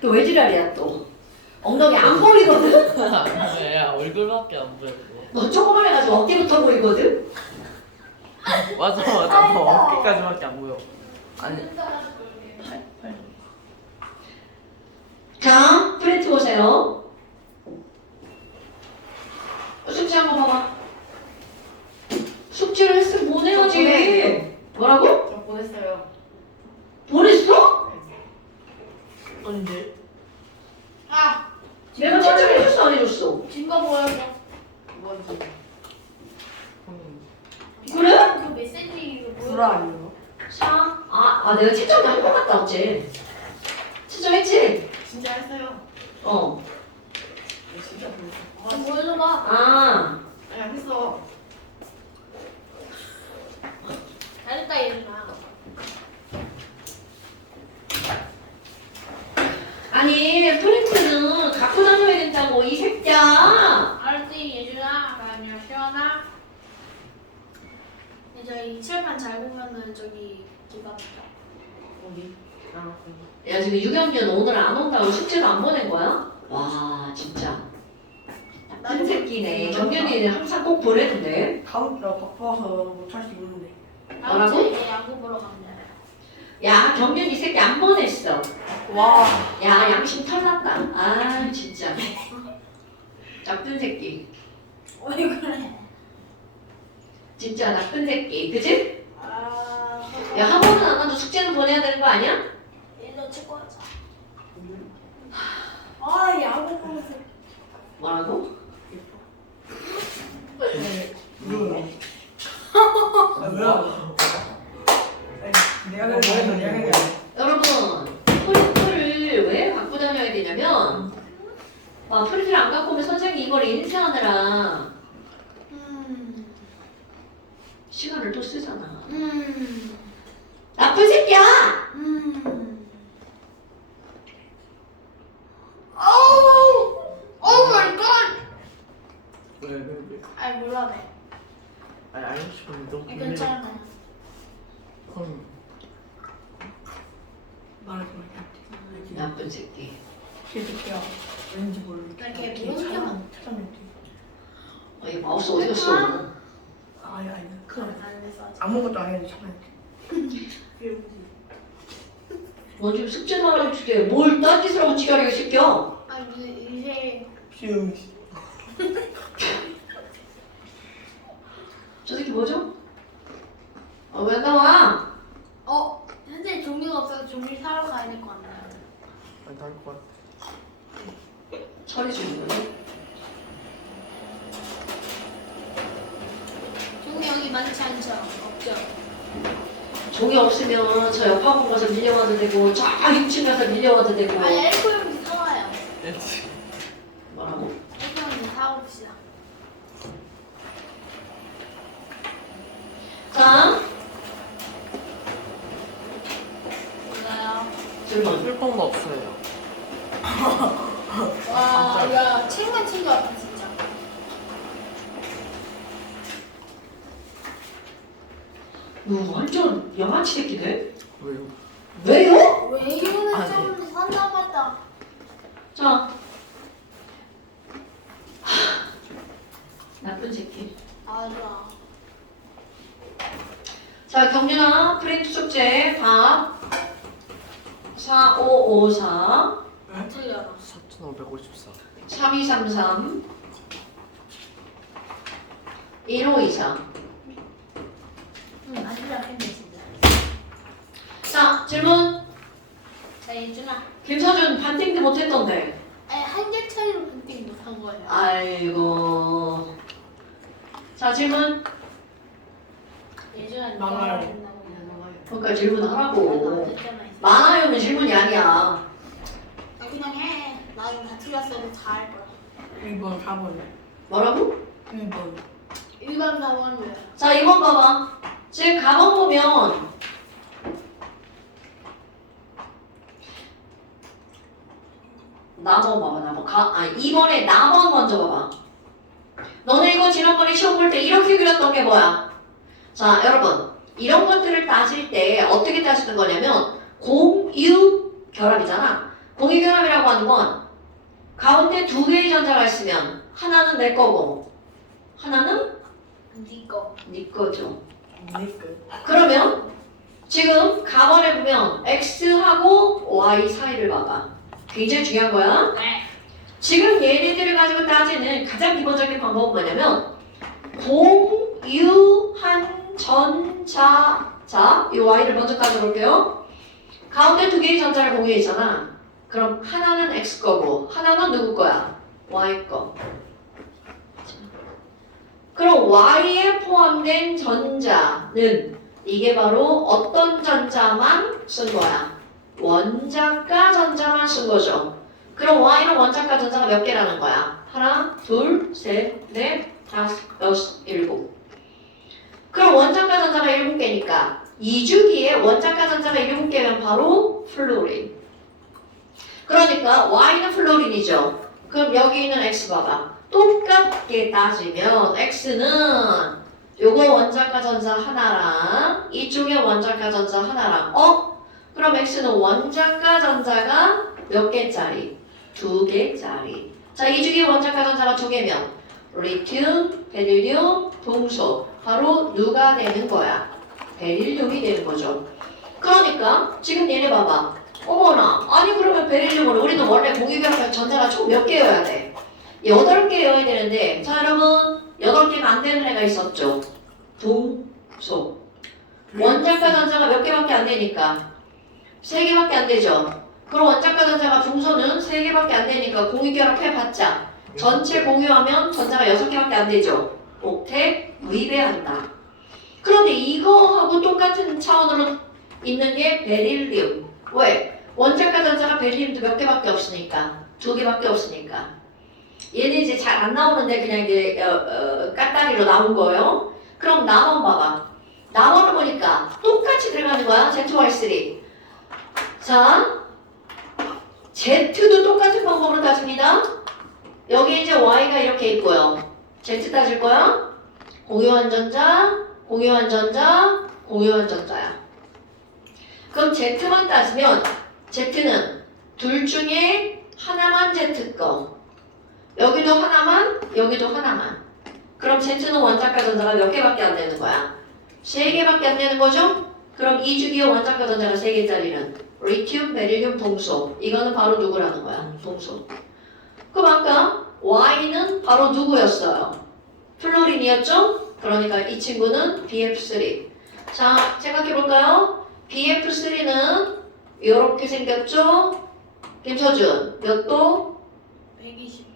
또 왜 지랄이야 또. 엉덩이 안 보이거든? 야 얼굴밖에 안 보여. 너 조그만 해가지고 어깨부터 보이거든? 맞아 맞아. 너 어깨까지밖에 안 보여. 아니. 팔. 자, 프린트 보세요. 숙제 한번 봐봐. 숙제를 했으면 보내야지. 뭐라고? 저 보냈어요. 보냈어? 언제? 아! 내가 채점해줬어 안 해줬어? 진거 보여줘. 뭔지. 그래? 그 메시지 이거 불화 아니에요? 내가 채점도 한 것 같다 어째. 채점했지? 진짜 했어요. 어. 진짜 보여줘. 보여줘봐. 아, 야, 했어. 잘했다, 얘들아. 아니 프린트는 갖고 다녀야 된다고 이 새끼야. 알았지, 예준아. 아니야, 시원아. 저희 칠판 잘 보면은 저기 기가 막혀. 어디? 아. 야 지금 6학년 오늘 안 온다고 숙제도 안 보낸 거야? 와 진짜 나쁜 새끼네. 경련이는 항상 꼭 보내는데. 다음 주라 바빠서 못할 수 있는데. 뭐라고? 이제 야구 보러 갑니다. 야 경련이 새끼 안 보냈어. 와. 야 양심 털났다. 아 진짜 나쁜 새끼. 왜 그래? 진짜 나쁜 새끼 그치? 아, 야 학원은 안 가도 숙제는 보내야 되는 거 아니야? 얘너 치고 하자. 아, 야구 보면서. 뭐라고? 누구? 아 뭐야? 내가 그래서 내가 그냥. 여러분 프린트를 왜 갖고 다녀야 되냐면 프린트를 안 갖고 오면 선생님이 이걸 인쇄하느라 시간을 또 쓰잖아. 나쁜 새끼야! 오 마이 갓! 왜? 아이 몰라네. 아니 알고 싶은데 너무 궁금해. 괜찮아. 그럼 말하지 말게. 나쁜 새끼. 새끼야. 왠지 모르겠어. 이렇게 어떻게 모르면 찾아면 돼. 이 마우스 어디 갔어? 아니 아니. 그럼 안 돼서 아직. 아무것도 안 해도 찾아야 돼. 너 지금 숙제도 하라고 주게 뭘 딴짓을 하고 지랄이가 시켜? 아 이제 수영이. 저 새끼 뭐죠? 왜 나와? 현재 종이가 없어서 종이 사러 가야 될 것 같나요? 아니 다를 것 같아. 처리 좀 해. 종이 여기 많지 않죠? 없죠? 종이 없으면 저 옆 학원 가서 밀려와도 되고 저 2층 가서 밀려와도 되고. 아니 L4용지 사와요. 뭐라고? L4용지 사옵시다. 자, 몰라요. 질문. 쓸데없는 없어요. 와, 야 책만 친것 같아 진짜. 너 완전 양아치 새끼네? 왜요? 왜요? 왜 이거는 아니. 좀 산담하다. 자. 나쁜 새끼. 알아. 자, 경윤아, 프린트 숙제 답 4554, 틀려라. 4,554. 3233, 1524. 응, 아주 약했네 진짜. 자, 질문. 자 예준아. 김서준 반띵도 못했던데. 한 개 차이로 분팅 못한 거예요. 아이고. 자, 질문. 예준아 망할. 된다고. 그러니까 질문하라고. 안 됐잖아. 이제. 많아요는 질문이 아니야. 아, 그냥 해. 나 이거 다 틀렸어도 다 할 거야. 1번 4번. 뭐라고? 1번. 1번 4번 왜? 자, 이번 봐봐. 지금 가방 보면 나번 봐봐, 나번. 2번에 나번 먼저 봐봐. 너네 이거 지난번에 시험 볼 때 이렇게 그렸던 게 뭐야? 자, 여러분. 이런 것들을 따질 때 어떻게 따지는 거냐면 공유 결합이잖아. 공유결합이라고 하는 건 가운데 두 개의 전자가 있으면 하나는 내 거고 하나는 니꺼. 네 거죠. 니꺼. 그러면 지금 가번에 보면 X하고 Y 사이를 봐봐. 굉장히 중요한 거야. 네. 지금 얘네들을 가지고 따지는 가장 기본적인 방법은 뭐냐면 공유한 전자. 자, 이 Y를 먼저 따져볼게요. 가운데 두 개의 전자를 공유했잖아. 그럼 하나는 X 거고 하나는 누구 거야? Y 거. 그럼 Y에 포함된 전자는 이게 바로 어떤 전자만 쓴 거야? 원자가 전자만 쓴 거죠. 그럼 Y는 원자가 전자가 몇 개라는 거야? 하나, 둘, 셋, 넷, 다섯, 여섯, 일곱. 그럼 원자가 전자가 7개니까 2주기에 원자가 전자가 7개면 바로 플로린. 그러니까 Y는 플로린이죠. 그럼 여기 있는 X 봐봐. 똑같게 따지면 X는 요거 원자가 전자 하나랑 이쪽에 원자가 전자 하나랑 그럼 X는 원자가 전자가 몇 개짜리? 2개짜리. 자, 이주기에 원자가 전자가 2개면 리튬, 베릴륨, 동소 바로 누가 되는 거야? 베릴륨이 되는 거죠. 그러니까 지금 얘네 봐봐. 어머나, 아니 그러면 베릴륨으로 우리는 원래 공유결합 전자가 총 몇 개여야 돼? 8개여야 되는데 자 여러분 8개가 안 되는 애가 있었죠. 동소. 원자가 전자가 몇 개밖에 안 되니까 3개밖에 안 되죠. 그럼 원자가 전자가 동소는 3개밖에 안 되니까 공유결합 해봤자 전체 공유하면 전자가 6개밖에 안 되죠. 옥텟 위배한다. 그런데 이거하고 똑같은 차원으로 있는 게 베릴륨. 왜? 원자가 전자가 베릴륨도 몇 개밖에 없으니까 2개밖에 없으니까 얘는 이제 잘 안 나오는데 그냥 이제 까따리로 나온 거예요. 그럼 남원 봐봐. 남원을 보니까 똑같이 들어가는 거야. Z2Y3. 자, Z도 똑같은 방법으로 따집니다. 여기 이제 Y가 이렇게 있고요. Z 따질 거야. 공유한 전자, 공유한 전자, 공유한 전자야. 그럼 Z만 따지면 Z는 둘 중에 하나만 Z 거. 여기도 하나만, 여기도 하나만. 그럼 Z는 원자가 전자가 몇 개밖에 안 되는 거야? 3개밖에 안 되는 거죠? 그럼 2주기의 원자가 전자가 3개짜리는 리튬, 베릴륨, 동소. 이거는 바로 누구라는 거야? 동소. 그럼 아까 Y는 바로 누구였어요? 플로린이었죠? 그러니까 이 친구는 BF3. 자, 생각해볼까요? BF3는 이렇게 생겼죠? 김서준, 몇 도? 120.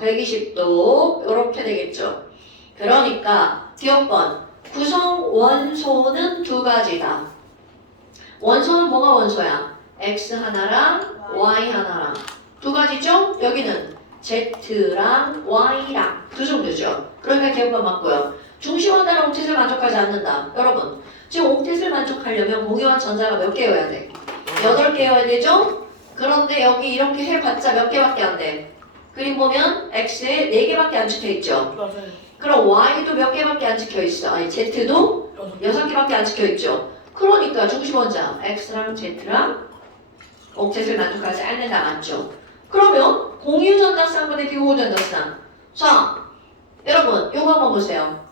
120도 이렇게 되겠죠. 그러니까 기억번 구성 원소는 두 가지다. 원소는 뭐가 원소야? X 하나랑 Y 하나랑 두 가지죠? 여기는 Z랑 Y랑 두 종류죠. 그러니까 기억번 맞고요. 중심원단은 옥텟을 만족하지 않는다. 여러분 지금 옥텟을 만족하려면 공유한 전자가 몇 개여야 돼? 8개여야 되죠? 그런데 여기 이렇게 해봤자 몇 개밖에 안 돼. 그림 보면 X에 4개밖에 안 찍혀있죠. 맞아요. 그럼 Y도 몇 개밖에 안 찍혀있어. 아니 Z도 6개밖에 안 찍혀있죠. 그러니까 중심원자 X랑 Z랑 옥텟을 만족하지 않는다. 맞죠? 그러면 공유전자쌍분의 비공유전자쌍. 자, 여러분 요거 한번 보세요.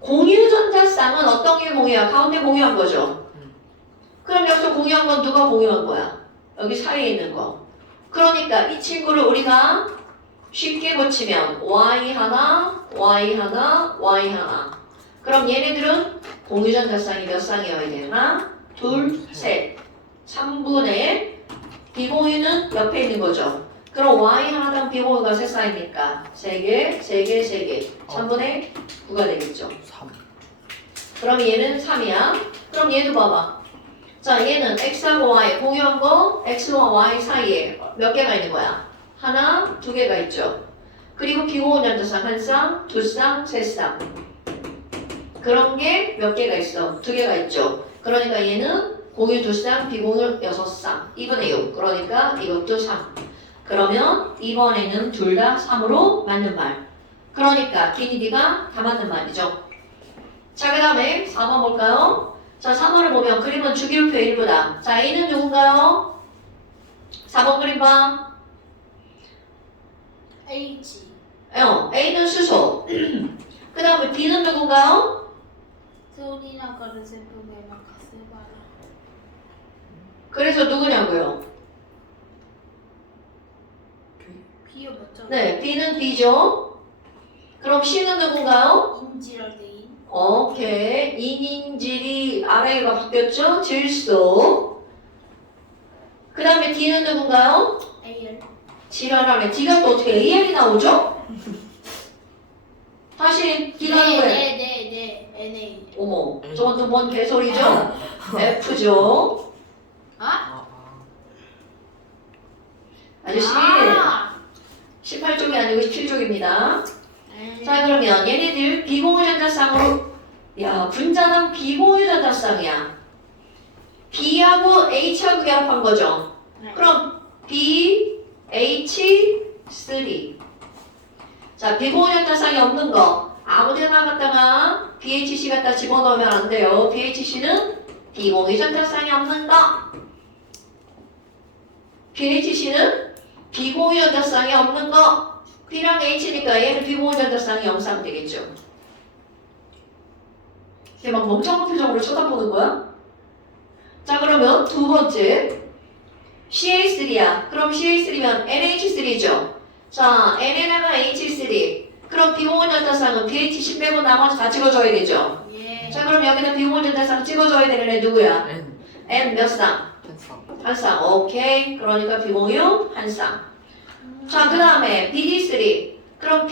공유전자쌍은 어떤 게 공유야? 가운데 공유한 거죠. 그럼 여기서 공유한 건 누가 공유한 거야? 여기 사이에 있는 거. 그러니까 이 친구를 우리가 쉽게 고치면 Y 하나, Y 하나, Y 하나. 그럼 얘네들은 공유전자쌍이 몇 쌍이어야 돼? 하나, 둘, 셋. 3분의 비공유는 옆에 있는 거죠. 그럼 Y 하나당 비공유가 세 쌍이니까 3개, 3개, 3개. 3분의 9가 되겠죠. 3. 그럼 얘는 3이야. 그럼 얘도 봐봐. 자, 얘는 X하고 Y 공유한 거 X와 Y 사이에 몇 개가 있는 거야? 하나, 2개가 있죠. 그리고 비공유전자쌍 한 쌍, 두 쌍, 세 쌍. 그런 게 몇 개가 있어? 2개가 있죠. 그러니까 얘는 공유 2쌍, 비공유 6쌍. 2분의 6. 그러니까 이것도 3. 그러면 이번에는 둘 다 3으로 맞는 말. 그러니까 기니디가 다 맞는 말이죠. 자, 그 다음에 4번 볼까요? 자, 3번을 보면 그림은 주기율표 일부다. 자, A는 누군가요? 4번 그림 봐. H. A는 수소. 그 다음에 B는 누군가요? 소리나 가르세 부에 막 가세바라. 그래서 누구냐고요? 비어 맞죠? 네, B는 B죠. 그럼 C는 누군가요? 인지랄데인. 오케이. 인인질이 아래가 바뀌었죠? 질소. 그 다음에 D는 누군가요? AL. 지랄하네. D가 또 어떻게 AL이 나오죠? 다시 D가 누구예요? 네. NA. 어머, 저건 또 뭔 개소리죠? F죠. 아? 아저씨, 아. 18쪽이 아니고 17쪽입니다. 자, 그러면 얘네들 비공유전자쌍으로, 야, 분자당 비공유전자쌍이야. B하고 H하고 결합한 거죠. 네. 그럼 BH3. 자, 비공유전자쌍이 없는 거 아무 데나 갖다가 BHC 갖다 집어넣으면 안 돼요. BHC는 비공유전자쌍이 없는 거. BHC는 비공유전자쌍이 없는 거. B랑 H니까 얘는 비공유전자쌍이 0쌍 되겠죠. 이게 막 멍청한 표정으로 쳐다보는 거야? 자, 그러면 두 번째 CH3야. 그럼 CH3면 NH3죠. 자, N에다가 H3. 그럼 비공유전자쌍은 BHC 빼고 나머지 다 찍어줘야 되죠. 예. 자, 그럼 여기다 비공유전자쌍 찍어줘야 되는 애 누구야? N. N 몇 쌍? 펜상. 한 쌍. 오케이. 그러니까 비공유 한 쌍. 자, 그 다음에 BD3. 그럼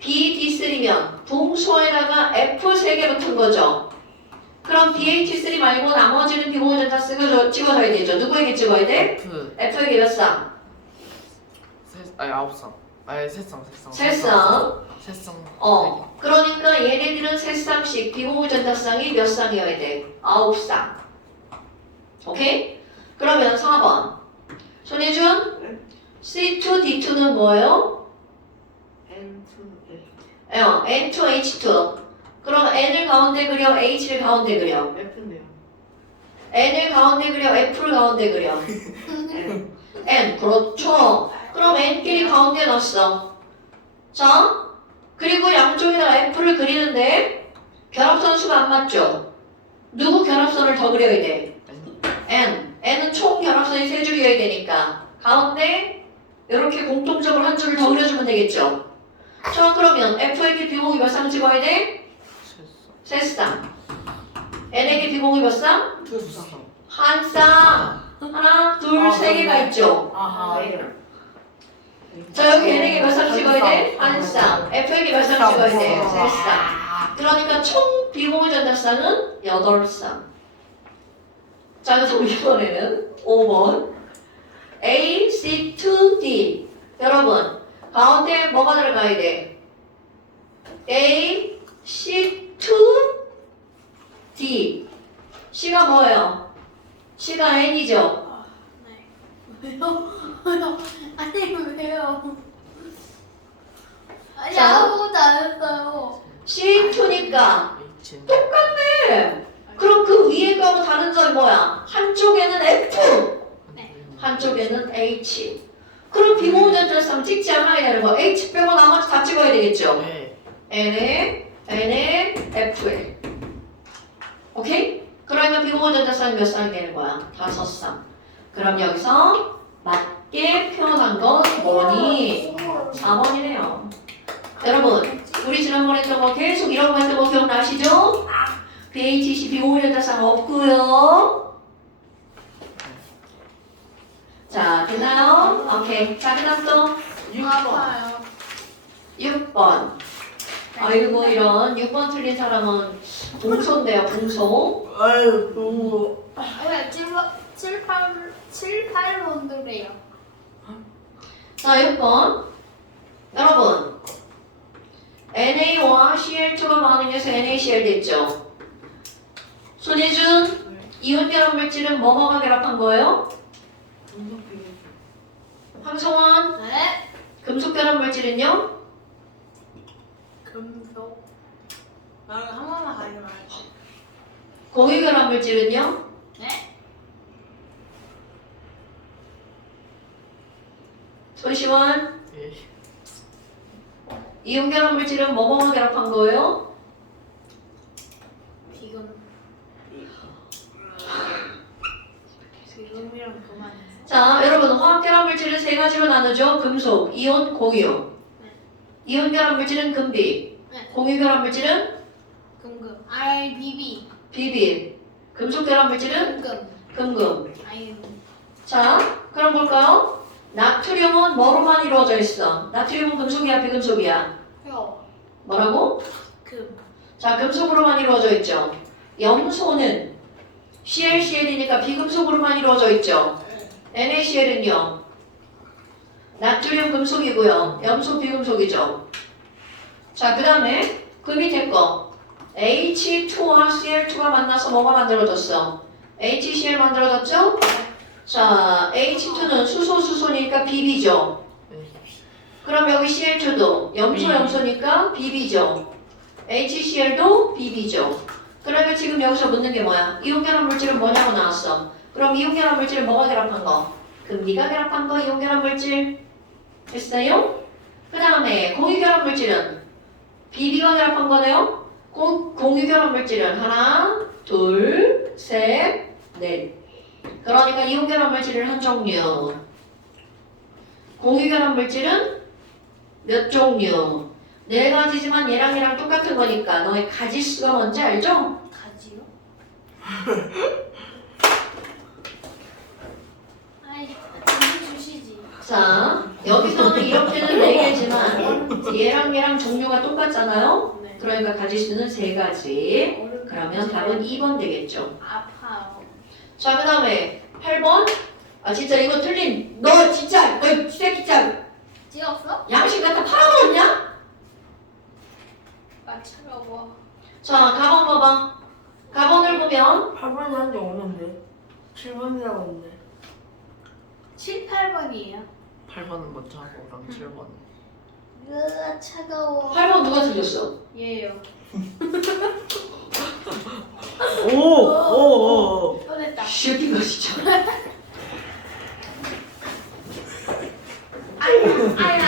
BD3면 동소에다가 F 3개 붙은 거죠. 그럼 BH3 말고 나머지는 비공유전자 찍어줘야 되죠. 누구에게 찍어야 돼? F. F에게 몇 쌍? 아니 9쌍. 아니 3쌍. 세 쌍. 3쌍. 그러니까 얘네들은 세 쌍씩 비공유전자쌍이 몇 쌍이어야 돼? 9쌍. 오케이? 그러면 4번. 손예준? C2D2는 뭐예요? N2H2. 그럼 N을 가운데 그려, H를 가운데 그려. F네요. N을 가운데 그려, F를 가운데 그려. N, 그렇죠. 그럼 N끼리 가운데 넣었어. 자, 그리고 양쪽에다가 F를 그리는데 결합선 수가 안 맞죠? 누구 결합선을 더 그려야 돼? N. N은 총 결합선이 3줄이어야 되니까 가운데 이렇게 공통적으로 한 줄을 더 그려주면 되겠죠? 자, 그러면 F에게 비공유 몇 쌍 찍어야 돼? 3쌍. N에게 비공유 몇 쌍? 2쌍. 한 쌍. 하나, 둘, 세 개가 있죠? 아하. 자, 여기 N에게 몇 쌍 찍어야 돼? 한 쌍. F에게 몇 쌍 찍어야 돼? 3쌍. 그러니까 총 비공유전자쌍은 8쌍. 자, 그래서 이번에는 5번 A, C, 2, D. 여러분, 가운데 뭐가 들어가야 돼? A, C, 2, D. C가 뭐예요? C가 N이죠? 네. 왜요? 아니 왜요? 아니 자. 아무것도 안 했어요. C2니까 H. 똑같네. 그럼 그 위에 거하고 다른 점이 뭐야? 한쪽에는 F, 네. 한쪽에는 H. 그럼 비공유전자쌍 찍지 않아야 되는 거. H 빼고 나머지 다 찍어야 되겠죠? 네. N에, F에. 오케이? 그러니까 비공유전자쌍이 몇 쌍이 되는 거야? 5쌍. 그럼 여기서 맞게 표현한 건 뭐니? 4번이네요. 여러분, 우리 지난번에 했던 거 계속 이런 거 했던 거 기억나시죠? BHC 비공유전자쌍 없고요. 자, 됐나요? 오케이. 자, 그다음 또 6번. 아파요. 6번. 아이고, 이런 6번 틀린 사람은 봉소인데요, 봉소. 아유, 너무. 왜 7, 8번들이에요. 자, 6번. 여러분, Na와 Cl2가 반응해서 NaCl 됐죠? 손예준, 이온 결합 물질은 뭐뭐가 결합한 거예요? 황성원, 네. 금속 결합 물질은요? 금속. 나는 한 번만 가지 말지. 공유 결합 물질은요? 네. 손시원 예. 이온결합 물질은 뭐뭐가 결합한 거예요? 지금이랑 그만했어. 자, 여러분 화학결합 물질은 세 가지로 나누죠. 금속, 이온, 공유. 이온결합 물질은 금비. 네. 공유결합 물질은 금금. RBB. 비비. 금속결합 물질은 금금. 금금. 아이언. 자, 그럼 볼까요? 나트륨은 뭐로만 이루어져 있어? 나트륨은 금속이야, 비금속이야? 표. 뭐라고? 금. 자, 금속으로만 이루어져 있죠. 염소는 ClCl이니까 비금속으로만 이루어져 있죠. NaCl은요. 나트륨 금속이고요. 염소 비금속이죠. 자, 그 다음에 그 밑에 거 H2와 Cl2가 만나서 뭐가 만들어졌어? HCl 만들어졌죠? 자, H2는 수소니까 비비죠. 네. 그럼 여기 Cl2도 염소니까 비비죠. HCl도 비비죠. 그러면 지금 여기서 묻는 게 뭐야? 이온결합 물질은 뭐냐고 나왔어. 그럼 이온결합 물질은 뭐가 결합한 거? 금비가 결합한 거 이온결합 물질 됐어요? 그 다음에 공유결합 물질은 비비가 결합한 거네요. 공유결합 물질은 하나, 둘, 셋, 넷. 그러니까 이온결합 물질은 한 종류. 공유결합 물질은 몇 종류? 네 가지지만 얘랑 똑같은 거니까 너의 가지수가 뭔지 알죠? 가지요? 아이, 좀 주시지. 자, 여기서는 이렇게는 네 개지만 얘랑 종류가 똑같잖아요? 네. 그러니까 가지수는 세 가지. 어렵. 그러면 답은 2번 되겠죠. 아파요. 자, 그 다음에 8번. 아, 진짜 이거 틀린. 너 진짜, 너 이 새끼 진짜 찍었어? 양심 갖다 팔아버렸냐? 아 차가워. 자, 가방 봐봐. 가방을 보면 8번이 한게 없는데 7번이라고 했는데 7, 8번이에요. 8번은 먼저 하고 그럼 7번. 으아 차가워. 8번 누가 틀렸어? 얘요. 오. 꺼냈다. 새끼가 진짜. 아야.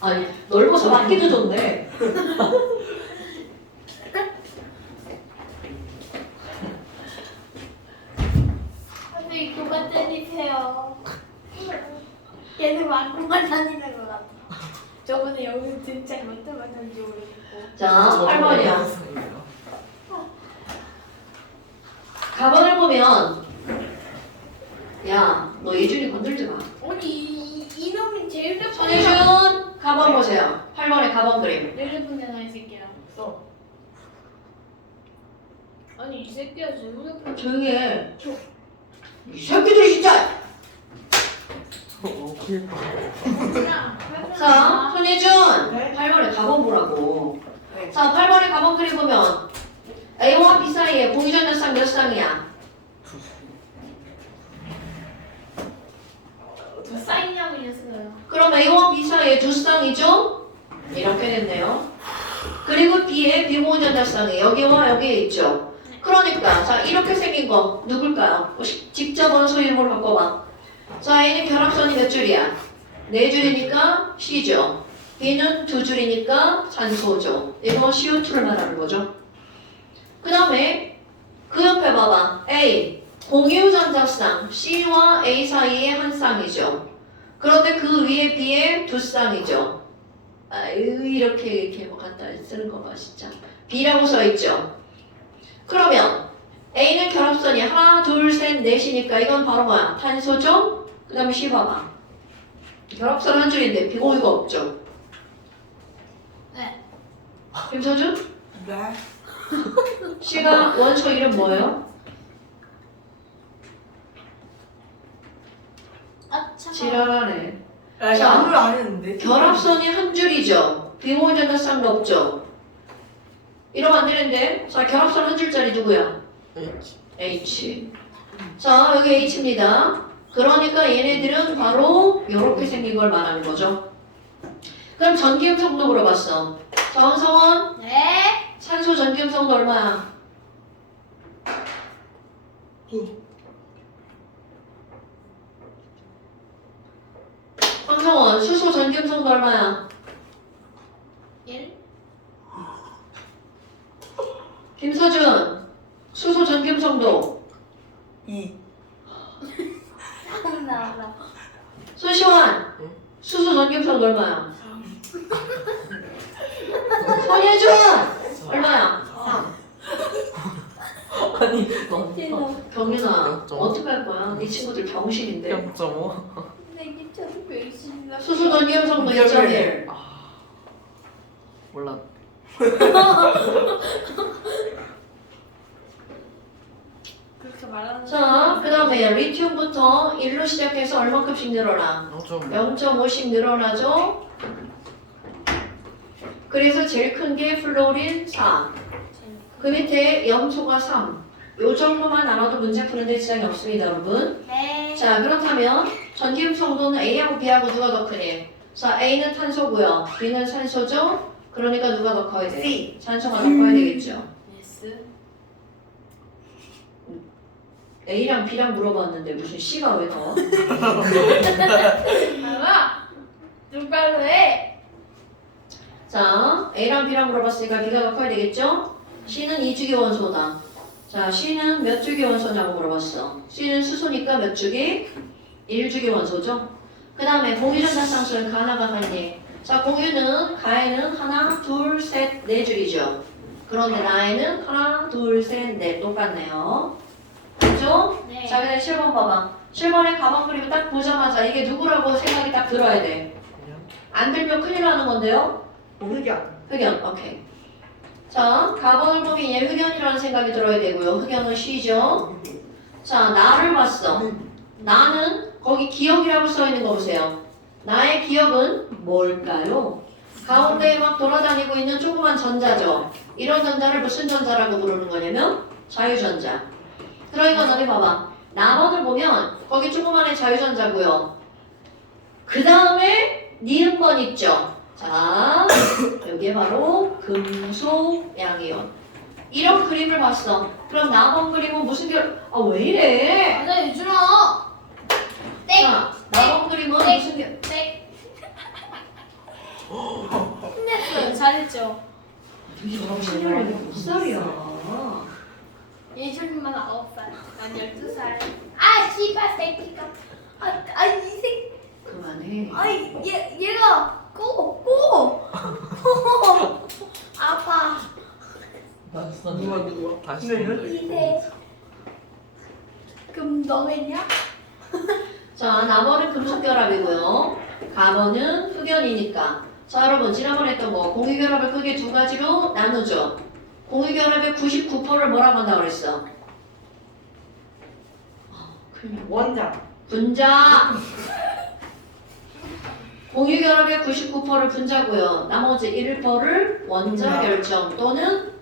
아니, 넓어서 맞기도 좋네. 선생님 그만 때리세요. 얘는 맞고만 다니는 것 같아. 저번에 여기 진짜 몇대 맞았는지 모르겠고. 자, 8번이야. 가방을 보면 야, 너 예준이 건들지 마. 아니 이놈이 제일 나쁜 손예준, 가방 보세요. 8번의 가방 그림. 내일 분야나 이 새끼야. 써. 아니 이 새끼야 지금 조용히 해. 이 새끼들 진짜! 그냥 자, 손예준! 네? 8번의 가방 보라고. 네. 자, 8번의 가방 그림 보면 A와 B 사이에 공유전자쌍 몇 쌍이야? 저 사인하고 있었어요. 그럼 A와 B 사이에 두 쌍이죠? 이렇게 됐네요. 그리고 B에 비공유전자쌍이 여기와 여기에 있죠. 그러니까 자 이렇게 생긴 거 누굴까요? 직접 원소 이름으로 바꿔봐. 자 A는 결합선이 몇 줄이야? 네 줄이니까 C죠. B는 두 줄이니까 산소죠. 이거 CO2를 말하는 거죠. 그 다음에 그 옆에 봐봐. A 공유전자쌍 C와 A 사이에 한 쌍이죠. 그런데 그 위에 B에 두 쌍이죠. 이렇게 뭐 갖다 쓰는 거 봐 진짜. B라고 써 있죠. 그러면 A는 결합선이 하나, 둘, 셋, 넷이니까 이건 바로 뭐야? 탄소죠? 그 다음에 C 봐봐. 결합선 한 줄인데 비공유가 없죠. 네. 김서준? 네. C가 원소 이름 뭐예요? 아 차가워. 지랄하네. 야, 자, 아무리 안 했는데 결합선이 한 줄이죠. 비공유전자쌍도 없죠. 이러면 안 되는데. 자, 결합선 한 줄짜리 누구야? H. H. 자, 여기 H입니다. 그러니까 얘네들은 바로 이렇게 생긴 걸 말하는 거죠. 그럼 전기음성도 물어봤어. 자, 황성원, 네. 산소 전기음성도 얼마야? 수소 전기음성도 얼마야? 1. 김서준 수소 전기음성도 2. 나와라. 손시환 응? 수소 전기음성도 얼마야? 손예준 얼마야? 3. 아니 너무 경윤아 0.5. 어떻게 할 거야? 네 친구들 병신인데 0.5. 내게 저도 배신나. 수소 전기음성도 2.1 몰라. 그렇게 말하는. 자, 그 다음에 리튬부터 1로 시작해서 얼마큼씩 늘어나? 0.5. 0.5씩 늘어나죠? 그래서 제일 큰 게 플로린 4. 그 밑에 염소가 3. 요 정도만 알아도 문제 푸는데 지장이 없습니다, 여러분. 네. 자, 그렇다면 전기음성도는 A하고 B하고 누가 더 크니? 자, A는 탄소고요. B는 산소죠? 그러니까 누가 더 커야 돼? C. 산소가 더 커야 되겠죠. 예스. A랑 B랑 물어봤는데 무슨 C가 왜 나와? 나가. 누가로 해? 자, A랑 B랑 물어봤으니까 B가 더 커야 되겠죠? C는 2주기 원소다. 자, C는 몇 주기 원소냐고 물어봤어. C는 수소니까 몇 주기? 1주기 원소죠? 그 다음에 공유전자쌍수는 가나가 같니? 자, 공유는 가에는 하나, 둘, 셋, 네 줄이죠. 그런데 나에는 하나, 둘, 셋, 넷 똑같네요. 그죠? 네. 자, 그다음 7번 봐봐. 7번에 가방 그림 딱 보자마자 이게 누구라고 생각이 딱 들어야 돼. 그냥 안 들면 큰일 나는 건데요. 흑연. 흑연, 오케이. 자, 가방을 보면 얘 흑연이라는 생각이 들어야 되고요. 흑연은 C죠. 자, 나를 봤어. 나는 거기 기억이라고 써 있는 거 보세요. 나의 기억은 뭘까요? 가운데에 막 돌아다니고 있는 조그만 전자죠. 이런 전자를 무슨 전자라고 부르는 거냐면 자유전자. 그러니까 너네 봐봐. 나번을 보면 거기 조그만한 자유전자고요. 그 다음에 니은번 있죠. 자, 여기에 바로 금속 양이온. 이런 그림을 봤어. 그럼 나번 그림은 무슨 결? 아, 왜 이래? 맞아 유준아. 땡. 자, 나번 그림은 네. 무슨 결? 땡. 힘냈어요. 잘했죠. 신혈이 몇 살이야? 예준이만 9살. 난 12살. 아 씨발 새끼가. 이 새끼. 그만해. 얘가 꼬. 아파. 맞어. 누가? 다시. 이세. 그럼 너 했냐? 자, 나번은 금속결합이고요. 가번은 흑연이니까. 자, 여러분 지난번에 했던 거 공유결합을 크게 두 가지로 나누죠. 공유결합의 99%를 뭐라고 한다고 그랬어? 원자. 분자. 공유결합의 99%를 분자고요. 나머지 1%를 원자 결정 또는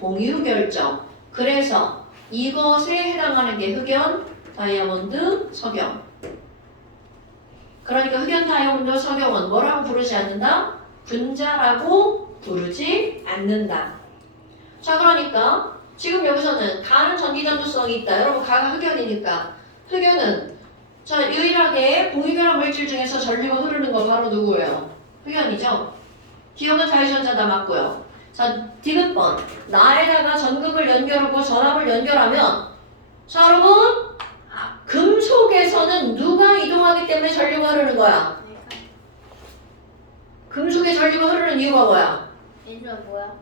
공유 결정. 그래서 이것에 해당하는 게 흑연, 다이아몬드, 석영. 그러니까 흑연, 다이아몬드, 석영은 뭐라고 부르지 않는다? 분자라고 부르지 않는다. 자, 그러니까 지금 여기서는 가는 전기전도성이 있다. 여러분 가가 흑연이니까 흑연은 자 유일하게 공유결합 물질 중에서 전류가 흐르는 거 바로 누구예요? 흑연이죠. 기억은 자유전자 맞고요. 자, 디귿번 나에다가 전극을 연결하고 전압을 연결하면 자 여러분 금속에서는 누가 이동하기 때문에 전류가 흐르는 거야? 금속에 전류가 흐르는 이유가 뭐야? 예준아 뭐야?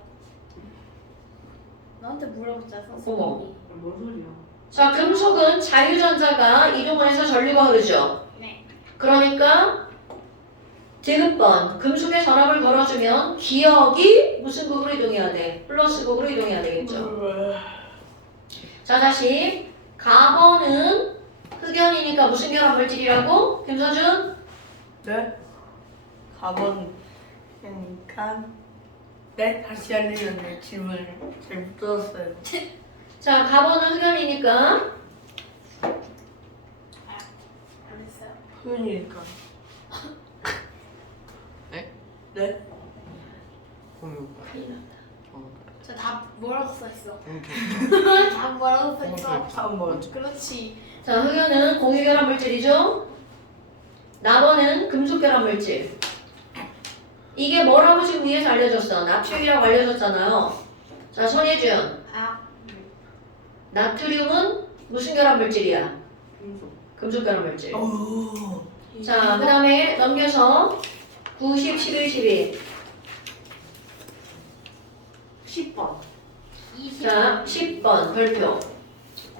너한테 물어보자 어머. 선생님이. 뭔 소리야? 자, 금속은 자유전자가 이동을 해서 전류가 흐르죠. 네. 그러니까 디귿번 금속에 전압을 걸어주면 기억이 무슨 극으로 이동해야 돼? 플러스 극으로 이동해야 되겠죠. 자, 다시 가번은 흑연이니까 무슨 결합 물질이라고? 김서준? 네? 가본 그러니까 네? 다시 알리는데 질문을 잘 못 들었어요. 자, 가번은 흑연이니까 알았어요. 흑연이니까. 네? 네? 공유. 저 다 뭐라고 써있어? 공유. 다 뭐라고 써있어? 다음 번. 그렇지. 자, 흑연은 공유결합 물질이죠. 나번은 금속 결합 물질. 이게 뭐라고 지금 위에서 알려줬어? 나트륨이라고 알려줬잖아요. 자, 손예준. 아, 나트륨은 무슨 결합 물질이야? 금속. 금속 결합 물질. 오. 자, 그 다음에 넘겨서 90, 11, 12. 10번. 20. 자, 10번 별표.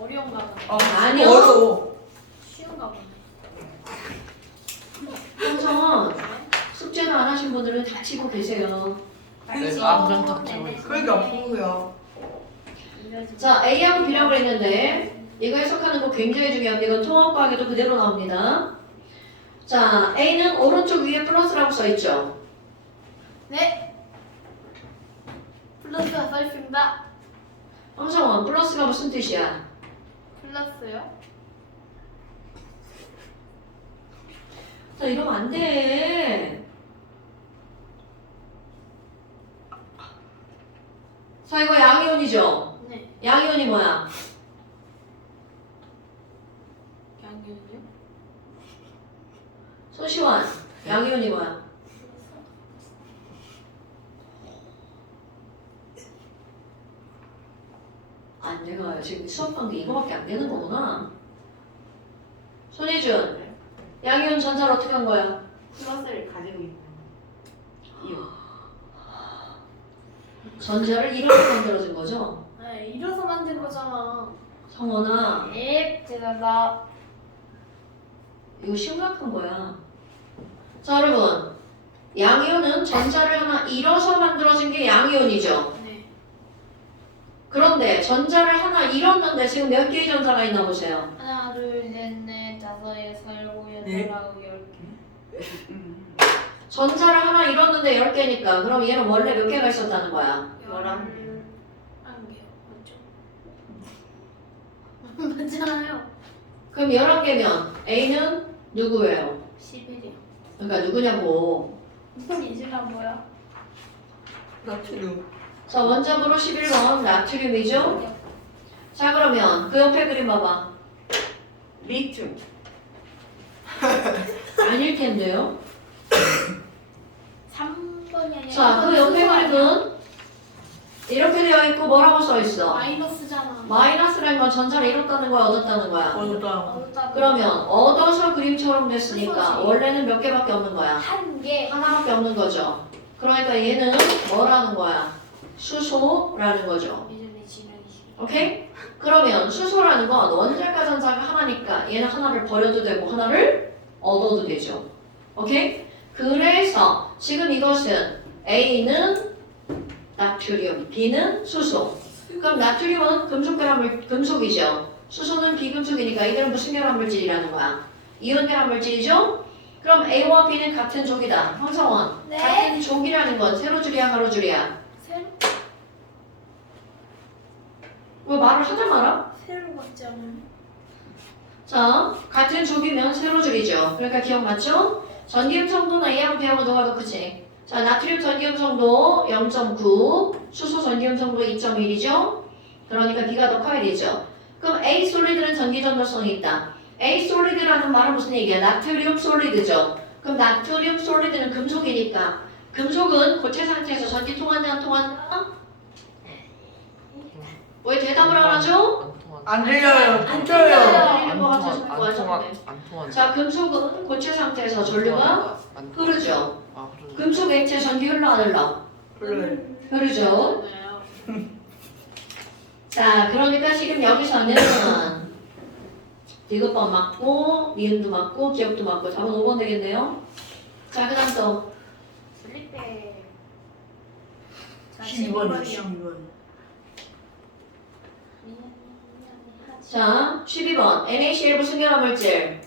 어려운가 보네. 아니요. 어려워. 쉬운가 보네. 항상 숙제도 안 하신 분들은 다 치고 계세요. 네, 안전 딱 치고 있어. 그러니까 뭐야? 자, A하고 B라고 했는데 이거 해석하는 거 굉장히 중요합니다. 이건 통합과학에도 그대로 나옵니다. 자, A는 오른쪽 위에 플러스라고 써있죠. 네. 플러스가 써있습니다. 황성원, 플러스가 무슨 뜻이야? 플러스요? 자, 이러면 안 돼. 자, 이거 양이온이죠? 네. 양이온이 뭐야? 양념이요? 손시환, 양이온이 뭐야? 안 돼가요. 지금 수업한 게 이거밖에 안 되는 거구나. 손예준, 양이온 전자를 어떻게 한 거야? 플러스를 가지고 있는 이유. 전자를 이렇게 만들어진 거죠? 네, 이래서 만든 거잖아. 성원아, 네, 제가 이거 심각한 거야. 자, 여러분. 양이온은 전자를 하나 잃어서 만들어진 게 양이온이죠. 네. 그런데 전자를 하나 잃었는데 지금 몇 개의 전자가 있나 보세요. 하나, 둘, 셋, 넷, 다섯, 여섯, 일곱, 네. 여덟, 아홉, 열 개. 전자를 하나 잃었는데 10개니까 그럼 얘는 원래 몇 개가 있었다는 거야? 11개. 맞죠? 맞잖아요. 그럼 11개면 A는 누구예요? 11이요. 그러니까 누구냐고. 이즈가 뭐야? 나트륨. 자, 원점으로 11번 나트륨이죠? 자, 그러면 그 옆에 그림 봐봐. 리튬. 아닐 텐데요? 3번이 아니라 자, 그 옆에 그림은 이렇게 되어 있고 뭐라고 써 있어? 마이너스잖아. 마이너스라는 건 전자를 잃었다는 거야, 얻었다는 거야? 어렵다. 그러면 얻어서 그림처럼 됐으니까 수소지. 원래는 몇 개밖에 없는 거야? 한 개. 하나밖에 없는 거죠. 그러니까 얘는 뭐라는 거야? 수소라는 거죠. 이즈는 지면이지. 오케이? 그러면 수소라는 건 원자과 전자가 하나니까 얘는 하나를 버려도 되고 하나를 얻어도 되죠. 오케이? 그래서 지금 이것은 A는 나트륨, B는 수소. 그럼 나트륨은 금속 결합물 금속이죠. 수소는 비금속이니까 이들은 무슨 결합물질이라는 거야? 이온 결합물질이죠? 그럼 A와 B는 같은 족이다. 황성원. 네. 같은 족이라는 건 세로줄이야, 가로줄이야? 세로 왜 말을 하다 말아? 세로 같지 않아요? 자, 같은 족이면 세로줄이죠. 그러니까 기억 맞죠? 전기음 성도는 A하고 B하고 누가 더 크지? 자, 나트륨 전기음 성도 0.9, 수소 전기음 성도 2.1이죠? 그러니까 B가 더 커야 되죠. 그럼 A 솔리드는 전기 전도성이 있다. A 솔리드라는 말은 무슨 얘기야? 나트륨 솔리드죠. 그럼 나트륨 솔리드는 금속이니까 금속은 고체 상태에서 전기 통한다 안 통한다? 왜 대답을 안 하죠? 안 들려요. 안 꽂혀요. 들려요. 안 통한. 자, 금속은 고체 상태에서 전류가 흐르죠. 아, 흐르죠. 금속 액체 전기 흘러 안 흘러? 그래. 흐르죠. 자, 그러니까 지금 여기서는 디귿번 맞고 니은도 맞고 기억도 맞고 답은 5번 되겠네요. 자, 그 다음 또 슬리페. 12번이요. 12번. 자, 12번 NaCl 무슨 결합물질?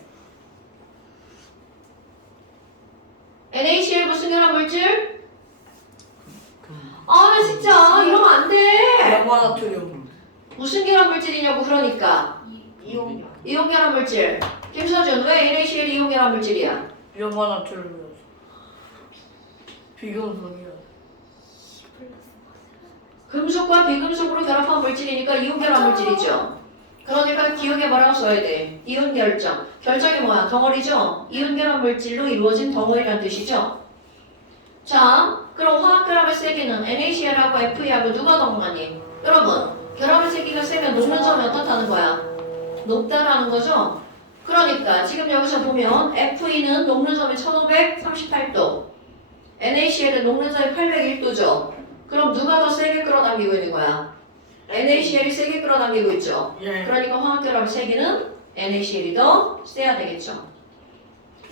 NaCl 무슨 결합물질? 아, 진짜 이러면 안 돼. 염화나트륨. 무슨 결합물질이냐고. 그러니까 이온. 이온 결합물질. 김서준, 왜 NaCl이 이온 결합물질이야? 염화나트륨이었어. 비금속이야. 금속과 비금속으로 결합한 물질이니까 이온 결합물질이죠. 그러니까 기억에 뭐라고 써야 돼? 이온 결정. 결정이 뭐야? 덩어리죠? 이온 결합물질로 이루어진 덩어리란 뜻이죠. 자, 그럼 화학 결합의 세기는 NaCl하고 Fe하고 누가 더 많니? 여러분, 결합의 세기가 세면 녹는 점이 어떻다는 거야? 높다라는 거죠? 그러니까 지금 여기서 보면 Fe는 녹는 점이 1538도, NaCl은 녹는 점이 801도죠. 그럼 누가 더 세게 끌어당기고 있는 거야? NaCl이 세게 끌어당기고 있죠. 예. 그러니까 화학 결합의 세기는 NaCl이 더 세야 되겠죠.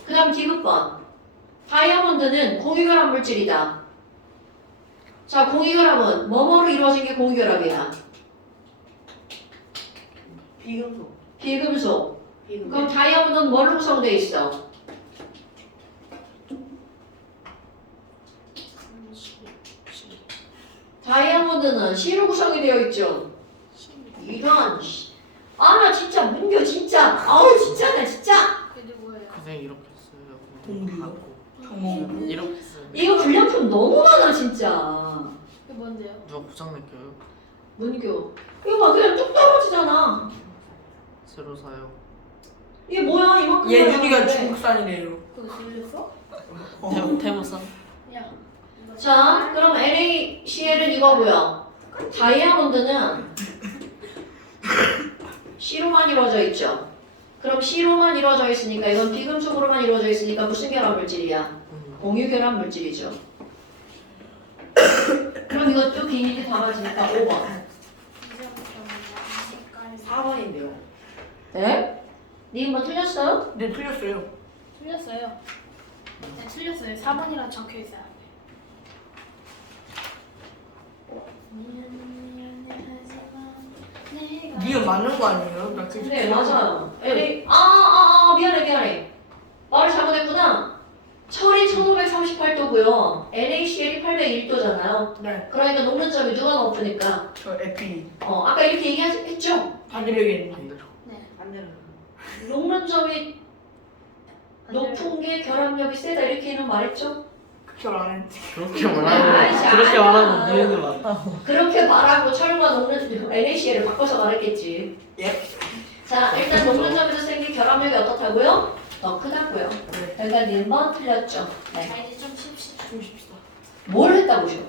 그 다음 디귿번. 다이아몬드는 공유결합 물질이다. 자, 공유결합은 뭐뭐로 이루어진 게 공유결합이야? 비금속. 비금속. 비금속. 그럼 다이아몬드는 뭘로 구성되어 있어? 다이아몬드는 C로 구성이 되어 있죠. 이런 씨. 아, 나 진짜 문교 진짜. 아우 진짜 나 진짜. 그게 뭐예요? 그냥 이렇게 써요. 공기요? 정말. 이렇게 써요. 이거 불량품 너무 많아 진짜. 그게 뭔데요? 누가 고장 낼게요? 문교. 이거 봐 그냥 뚝 떨어지잖아. 새로 사요. 이게 뭐야 이만큼. 예준이가 많은데. 중국산이래요. 그거 들렸어? 대모산. 야. 이거 자, 그럼 NaCl은 이거고요. 다이아몬드는 C로만 이루어져 있죠. 그럼 C로만 이루어져 있으니까 이건 비금속으로만 이루어져 있으니까 무슨 결합 물질이야? 공유 결합 물질이죠. 그럼 이것도 비닐이 다 맞으니까 5번. 색깔 4번인데요. 네? 니은번 틀렸어요? 네, 틀렸어요. 틀렸어요. 네, 틀렸어요. 4번이라 적혀 있어요. 니가 맞는 거 아니에요? 나 그게 네, 맞아요. 미안해. 말을 잘못했구나. 철이 1538도고요. NaCl이 801도잖아요. 네, 그러니까 녹는 점이 누가 높으니까. 저 에피 아까 이렇게 얘기했죠? 반대력이 반대로. 네. 반대로. 녹는 점이 높은 게 결합력이 세다 이렇게는 말했죠? 그쵸 안 했지. 그렇게 아이씨, 말하고 그렇게 아니야. 말하고 니네는 맞다. 그렇게 말하고 철과 녹는 NaCl을 바꿔서 말했겠지. 예. 자, 일단 녹는 점에서 생긴 결합력이 어떻다고요? 더 크다고요. 네. 그러니까 1번 틀렸죠. 네. 자 이제 좀 쉽시다. 좀 쉽시다. 뭘 했다고요?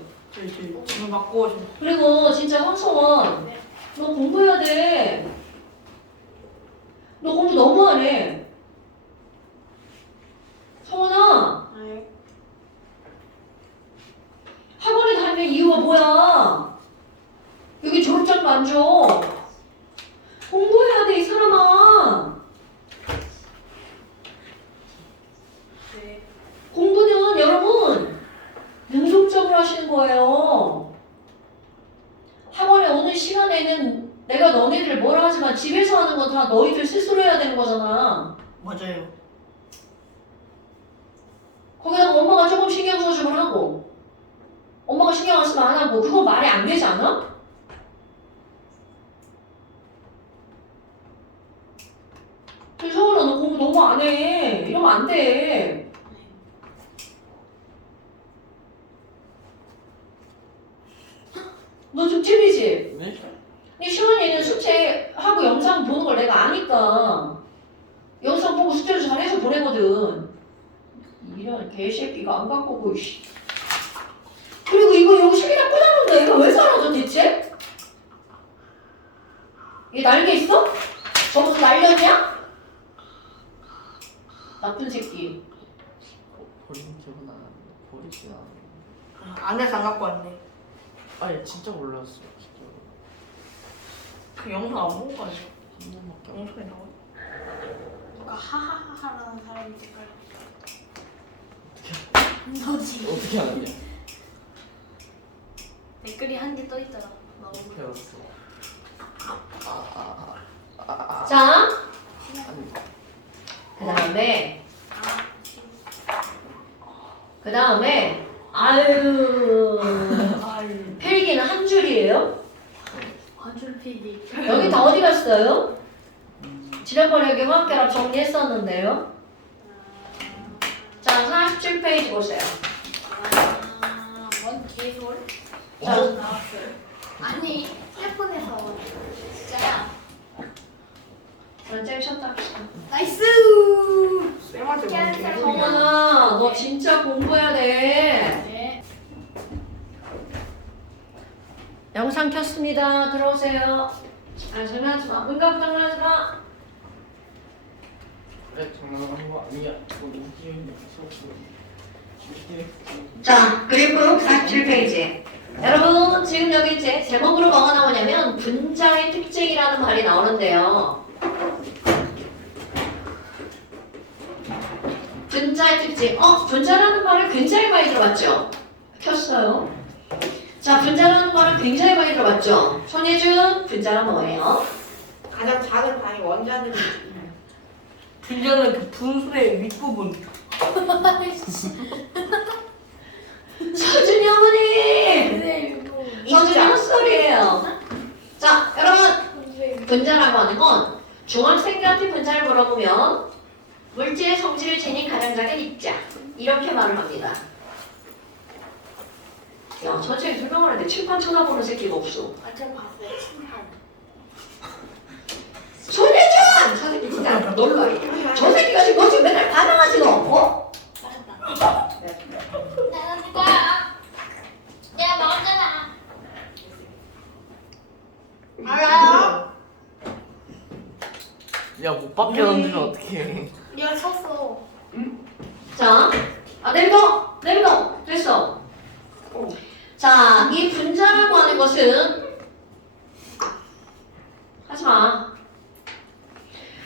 지금 바꾸고 좀. 그리고 진짜 황성원, 네. 너 공부해야 돼. 너 공부 너무 안 해. 성원아, 네. 학원에 다니는 이유가 뭐야? 여기 졸업장도 안 줘. 공부해야 돼, 이 사람아. 네. 공부는 여러분 능동적으로 하시는 거예요. 학원에 오는 시간에는 내가 너네들 뭐라 하지만 집에서 하는 건 다 너희들 스스로 해야 되는 거잖아. 맞아요. 거기다가 엄마가 조금 신경 써주면 하고 엄마가 신경 안 쓰면 안 하고 그거 말이 안 되지 않아? 서울아 너 공부 너무 안 해. 이러면 안 돼. 너 좀 찔리지? 네? 이 시원이는 숙제하고 영상 보는 걸 내가 아니까 영상 보고 숙제를 잘해서 보내거든. 이런 개새끼가 안 갖고 오고 이씨. 그리고 이거 여기다 꽂아놓는다. 얘가 왜 사라져 대체? 얘 날개 있어? 저부터 날렸냐? 나쁜 새끼. 버린 기억은 안 나는데 버리진 않았는데. 안에서 안 갖고 왔네. 아니 진짜 몰랐어요. 진짜. 그 영상 안 보고 가죠. 한 번밖에 안 영상에 나와. 누가 하하하하라는 사람이 댓글. 너지. 어떻게 알았냐? 댓글이 한 개 떠 있더라. 너무. 어떻게 알았어? 자, 아니 그 다음에 아유 아유. 필기는 한 줄이에요? 관줄 PD. 여기 다 어디 갔어요? 지난번에 여기 화학결합 정리했었는데요. 자, 47페이지 보세요. 뭔 개소리? 자, 나왔어요. 아니 휴대폰에서 진짜야. 전쟁 쉬었다 합시다. 나이스. 쌤한테 뭔 개소리야. 성원아, 너 진짜 공부해야 돼. 네. 영상 켰습니다. 들어오세요. 아, 장난하지 마. 응답 장난하지 마. 그래 장난한 거 아니야. 이거 우기는 수업. 자, 그래프 47페이지. 여러분, 지금 여기 이제 제목으로 뭐가 나오냐면 분자의 특징이라는 말이 나오는데요. 분자의 특징. 분자라는 말을 굉장히 많이 들어봤죠? 켰어요. 자, 분자라는 말을 굉장히 많이 들어봤죠? 손예준, 분자가 뭐예요? 가장 작은 단위 원자들이 분자는 그 분수의 윗부분. 서준이 어머니! 서준이 몇 살이에요? 자, 여러분, 분자라고 하는 건 중학생들한테 분자를 물어보면 물질의 성질을 지닌 가장 작은 입자 이렇게 말을 합니다. 야, 선생님 설명을 하는데 칠판 쳐다보는 새끼가 없어. 완전 봤어요. 심판. 손예준! 저 새끼 진짜 놀라. 저 새끼가 지금 너 지금 맨날 반항하지 너? 어? 맞다. 내가 줄 거야. 내가 먹었잖아. 알아요? 야못 밖에 던지면 어떡해. 내가 쳤어. 자, 내밀어! 내밀어! 됐어. 자, 이 분자라고 하는 것은 하지마.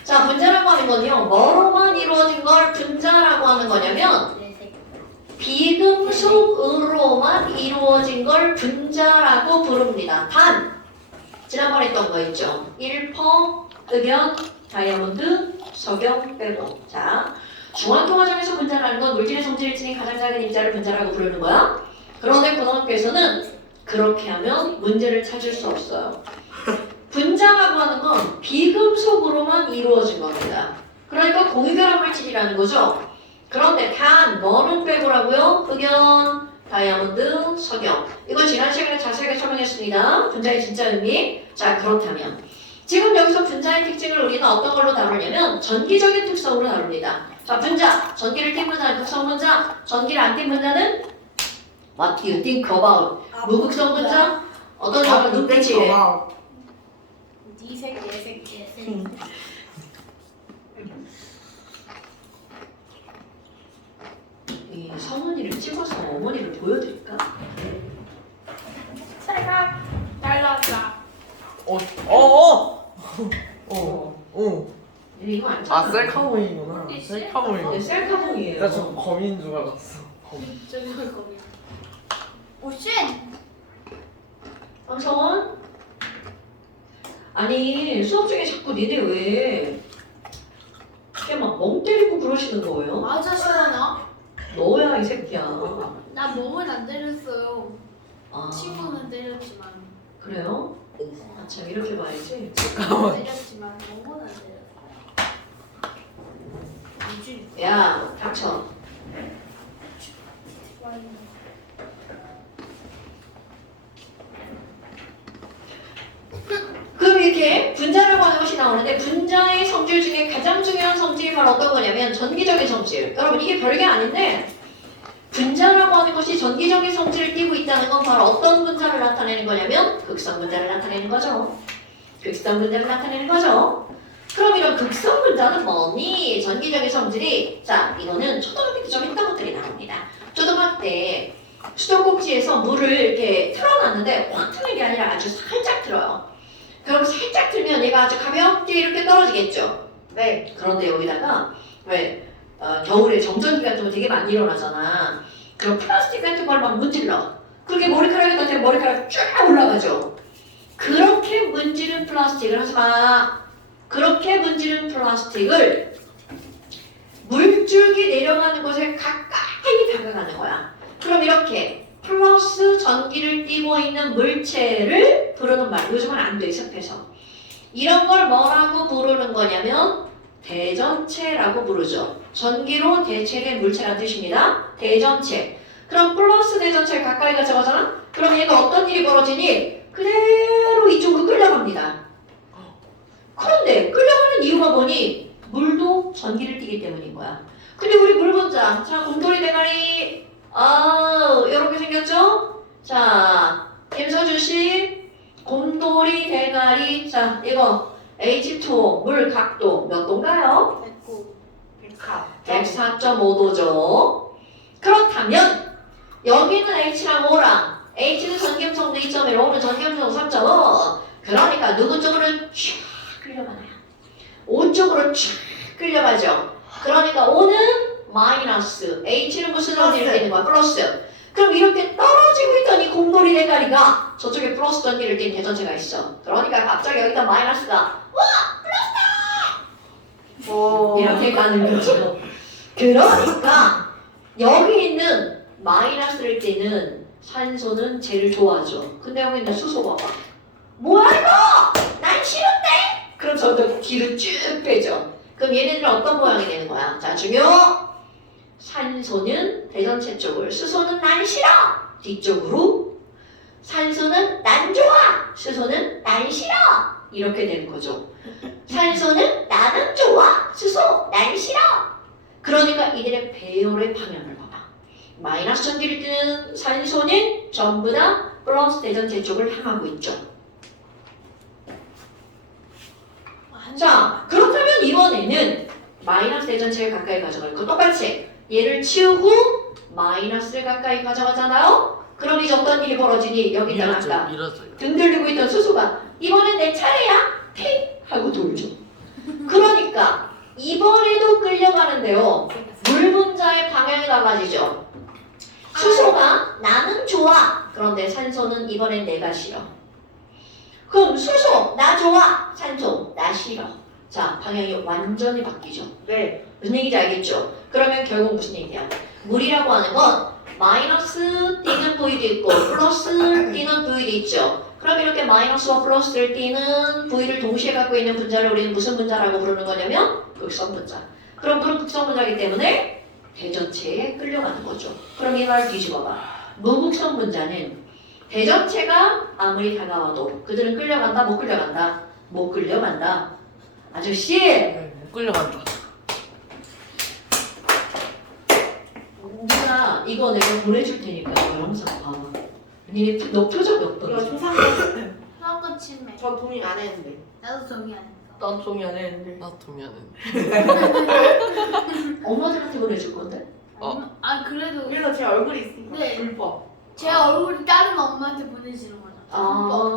자, 분자라고 하는 건요, 뭐로만 이루어진 걸 분자라고 하는 거냐면 비금속으로만 이루어진 걸 분자라고 부릅니다. 단, 지난번에 했던 거 있죠? 1퍼, 흑연, 다이아몬드, 석영 빼고. 자, 중학교 과정에서 분자라는 건 물질의 성질을 지닌 가장 작은 입자를 분자라고 부르는 거야. 그런데 고등학교에서는 그렇게 하면 문제를 찾을 수 없어요. 분자라고 하는 건 비금속으로만 이루어진 겁니다. 그러니까 공유결합 물질이라는 거죠. 그런데 단 뭐는 빼고라고요? 흑연, 다이아몬드, 석영. 이걸 지난 시간에 자세하게 설명했습니다. 분자의 진짜 의미. 자, 그렇다면 지금 여기서 분자의 특징을 우리는 어떤 걸로 다루냐면 전기적인 특성으로 다룹니다. 자, 분자, 전기를 띤 분자는 극성 분자, 전기를 안 띤 분자는 What do you think about? 무극성 분자? 어떤 사람은 눈빛이 이래. 니색, 얘색, 얘색. 이 성은이를 찍어서 어머니를 보여드릴까? 찰칵 날라왔다. 이거 안 찍어. 아 셀카봉이구나. 셀카봉이구나. 네, 셀카봉이에요. 나 저 거미인 줄 알았어. 거미. 저기 거기. 오쉣! 황성원? 아니 수업 중에 자꾸 니네 왜 이렇게 막 멍 때리고 그러시는 거예요? 맞아 시원아. 너야 이 새끼야. 나 몸은 안 때렸어요. 아 친구는 때렸지만. 그래요? 아 참 이렇게 봐야지. 때렸지만 몸은 안 때렸어요. 유진. 야 닥쳐. 그럼 이렇게 분자라고 하는 것이 나오는데 분자의 성질 중에 가장 중요한 성질이 바로 어떤 거냐면 전기적인 성질. 여러분 이게 별게 아닌데 분자라고 하는 것이 전기적인 성질을 띠고 있다는 건 바로 어떤 분자를 나타내는 거냐면 극성 분자를 나타내는 거죠. 극성 분자를 나타내는 거죠. 그럼 이런 극성 분자는 뭐니? 전기적인 성질이 자 이거는 초등학교 때 좀 했던 것들이 나옵니다. 초등학교 때 수도꼭지에서 물을 이렇게 틀어놨는데 확 트는 게 아니라 아주 살짝 틀어요. 그럼 살짝 틀면 얘가 아주 가볍게 이렇게 떨어지겠죠. 네. 그런데 여기다가 왜 겨울에 정전기 같은 거 되게 많이 일어나잖아. 그럼 플라스틱 같은 걸 막 문질러. 그렇게 머리카락에다 대면 머리카락 쫙 올라가죠. 그렇게 문지른 플라스틱을 하지 마. 그렇게 문지른 플라스틱을 물줄기 내려가는 곳에 가까이 다가가는 거야. 그럼 이렇게 플러스 전기를 띠고 있는 물체를 부르는 말. 요즘은 안 돼, 습해서. 이런 걸 뭐라고 부르는 거냐면 대전체라고 부르죠. 전기로 대체된 물체란 뜻입니다. 대전체. 그럼 플러스 대전체를 가까이 가져가잖아? 그럼 얘가 어떤 일이 벌어지니? 그대로 이쪽으로 끌려갑니다. 그런데 끌려가는 이유가 뭐니? 물도 전기를 띠기 때문인 거야. 근데 우리 물 분자. 자, 곰돌이 대가리. 이렇게 생겼죠? 자, 김서준 씨. 곰돌이 대가리. 자, 이거 H2O 물 각도 몇 도인가요? 됐고. 104.5도죠. 그렇다면 여기는 H랑 O랑 H는 전기음성도 2.1, O는 전기음성 3.5. 그러니까 누구 쪽으로 쫙 끌려가나요? O 쪽으로 쫙 끌려가죠. 그러니까 O는 마이너스, H는 무슨 원리를 띠는 거야? 플러스. 그럼 이렇게 떨어지고 있던 이 곰돌이 대가리가 저쪽에 플러스 전기를 띤 대전체가 있어. 그러니까 갑자기 여기다 마이너스가 이렇게 가는 거죠. 그러니까 여기 있는 마이너스를 띠는 산소는 제일 좋아하죠. 근데 여기 있는 수소 봐봐. 뭐야 이거? 난 싫은데? 그럼 저도 뒤로 쭉 빼죠. 그럼 얘네들은 어떤 모양이 되는 거야? 자, 중요! 산소는 대전체 쪽을, 수소는 난 싫어! 뒤쪽으로. 산소는 난 좋아! 수소는 난 싫어! 이렇게 되는 거죠. 산소는 나는 좋아! 수소 난 싫어! 그러니까 이들의 배열의 방향을 봐봐. 마이너스 전기를 띠는 산소는 전부 다 플러스 대전체 쪽을 향하고 있죠. 자, 그렇다면 이번에는 마이너스 대전체를 가까이 가져갈 거 똑같이 얘를 치우고 마이너스를 가까이 가져가잖아요? 그럼 이제 어떤 일이 벌어지니? 여기다가 아까 밀어줘요. 등 들리고 있던 수소가 이번엔 내 차례야? 핑! 하고 돌죠. 그러니까 이번에도 끌려가는데요. 물 분자의 방향이 달라지죠. 수소가 나는 좋아. 그런데 산소는 이번엔 내가 싫어. 그럼 수소 나 좋아. 산소 나 싫어. 자, 방향이 완전히 바뀌죠. 네. 무슨 얘기인지 알겠죠? 그러면 결국 무슨 얘기야? 물이라고 하는 건 마이너스 띄는 부위도 있고 플러스 띄는 부위도 있죠. 그럼 이렇게 마이너스와 플러스를 띄는 부위를 동시에 갖고 있는 분자를 우리는 무슨 분자라고 부르는 거냐면 극성 분자. 그럼 물은 극성 분자이기 때문에 대전체에 끌려가는 거죠. 그럼 이 말 뒤집어봐. 무극성 분자는 대전체가 아무리 다가와도 그들은 끌려간다, 못 끌려간다? 못 끌려간다. 아저씨! 네, 못 끌려간다. 누나 이거 내가 보내줄 테니까 이거 영상 봐. 니네 너 표정이 이거 어떤지? 조상관. 수학과 침해. 저 동의 안 했는데. 나도 정리 안 했어. 난 동의 안 했는데. 나 동의하는. 엄마들한테 보내줄 건데? 아 그래도 그래서 제 얼굴이 있으니까 네. 불법. 제 얼굴이 다른 엄마한테 보내주는 거죠. 아,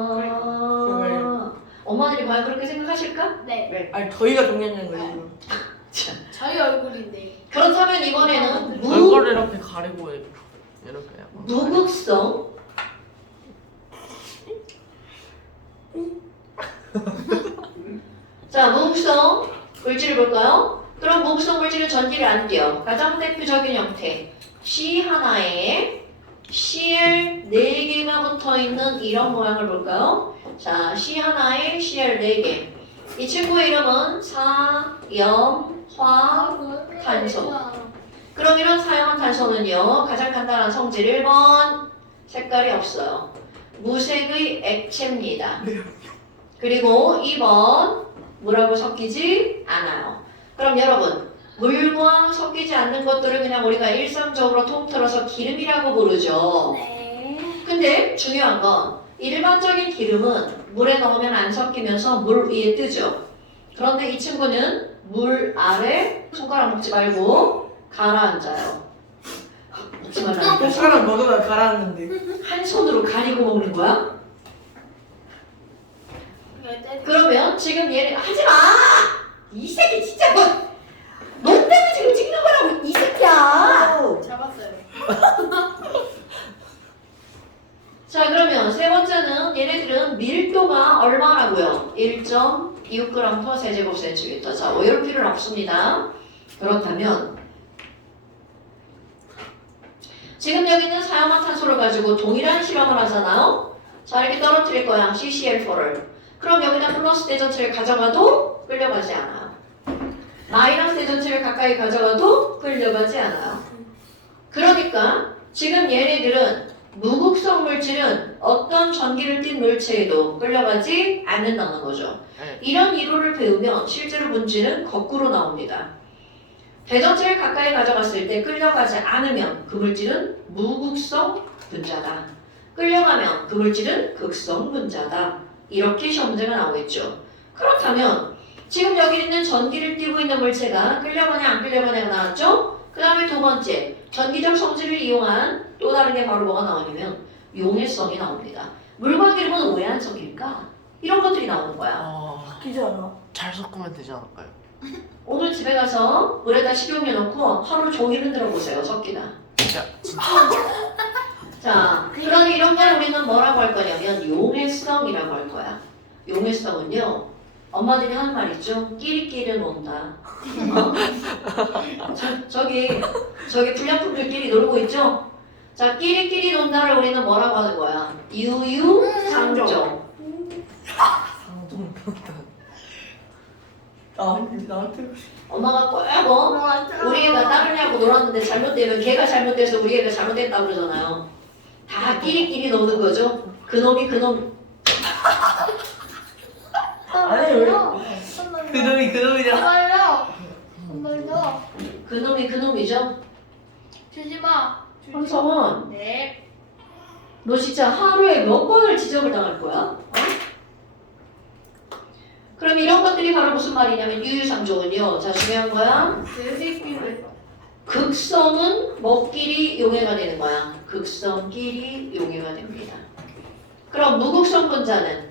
엄마들이 과연 그렇게 생각하실까? 네. 네. 아니 저희가 동의하는 거예요. 저희 얼굴인데. 그렇다면 이번에는 얼굴을 이렇게 가리고 해. 이렇게 약간. 무극성 자, 무극성 물질을 볼까요? 그럼 무극성 물질은 전기를 안 띄어. 가장 대표적인 형태 C 하나에 CL 4개가 붙어있는 이런 모양을 볼까요? 자, C 하나에 CL 4개. 이 친구의 이름은 사염화탄소. 그럼 이런 사용한 탄소는요, 가장 간단한 성질 1번, 색깔이 없어요. 무색의 액체입니다. 그리고 2번, 물하고 섞이지 않아요. 그럼 여러분, 물과 섞이지 않는 것들을 그냥 우리가 일상적으로 통틀어서 기름이라고 부르죠. 네. 근데 중요한 건 일반적인 기름은 물에 넣으면 안 섞이면서 물 위에 뜨죠. 그런데 이 친구는 물 아래 손가락 먹지 말고 가라앉아요. 먹지 말라니까. 손가락 먹으면 가라앉는데. 한 손으로 가리고 먹는 거야? 그러면 지금 얘는 하지 마! 이 새끼 진짜 너 때문에 지금 찍는 거라고 이 새끼야! 잡았어요. 자, 그러면 세 번째는 얘네들은 밀도가 얼마라고요? 1.26g 세제곱센티미터. 자, 외울 필요는 없습니다. 그렇다면 지금 여기는 사용화탄소를 가지고 동일한 실험을 하잖아요. 자, 이렇게 떨어뜨릴 거야. CCl4를. 그럼 여기다 플러스 대전체를 가져가도 끌려가지 않아요. 마이너스 대전체를 가까이 가져가도 끌려가지 않아요. 그러니까 지금 얘네들은 무극성 물질은 어떤 전기를 띤 물체에도 끌려가지 않는다는 거죠. 네. 이런 이론을 배우면 실제로 문제는 거꾸로 나옵니다. 대전체를 가까이 가져갔을 때 끌려가지 않으면 그 물질은 무극성 분자다. 끌려가면 그 물질은 극성 분자다. 이렇게 시험 문제가 나오겠죠. 그렇다면 지금 여기 있는 전기를 띠고 있는 물체가 끌려가냐 안 끌려가냐가 나왔죠? 그 다음에 두 번째, 전기적 성질을 이용한 또 다른 게 바로 뭐가 나오냐면 용해성이 나옵니다. 물과 기름은 왜 안 섞일까? 이런 것들이 나오는 거야. 바뀌지 않아. 잘 섞으면 되지 않을까요? 오늘 집에 가서 물에다 식용유 넣고 하루 종일 흔들어 보세요. 섞이나. 진짜 자, 그러니 이런 걸 우리는 뭐라고 할 거냐면 용해성이라고 할 거야. 용해성은요, 엄마들이 하는 말 있죠? 끼리끼리 논다. 저기 불량품들끼리 놀고 있죠? 자, 끼리끼리 논다를 우리는 뭐라고 하는 거야? 유유상종. 상종 나한테 엄마가 꼭 우리 애가 다른 애하고 놀았는데 잘못되면 걔가 잘못돼서 우리 애가 잘못됐다고 그러잖아요. 다 끼리끼리 노는 거죠? 그놈이 그놈. 아니, 왜? 그놈이잖아. 한번더 그놈이 그놈이죠? 주지마. 황성원, 네. 너 진짜 하루에 몇 번을 지적을 당할 거야? 어? 그럼 이런 것들이 바로 무슨 말이냐면 유유상종은요. 자, 중요한 거야. 내 새끼를. 극성은 뭐끼리 용해가 되는 거야. 극성끼리 용해가 됩니다. 그럼 무극성 분자는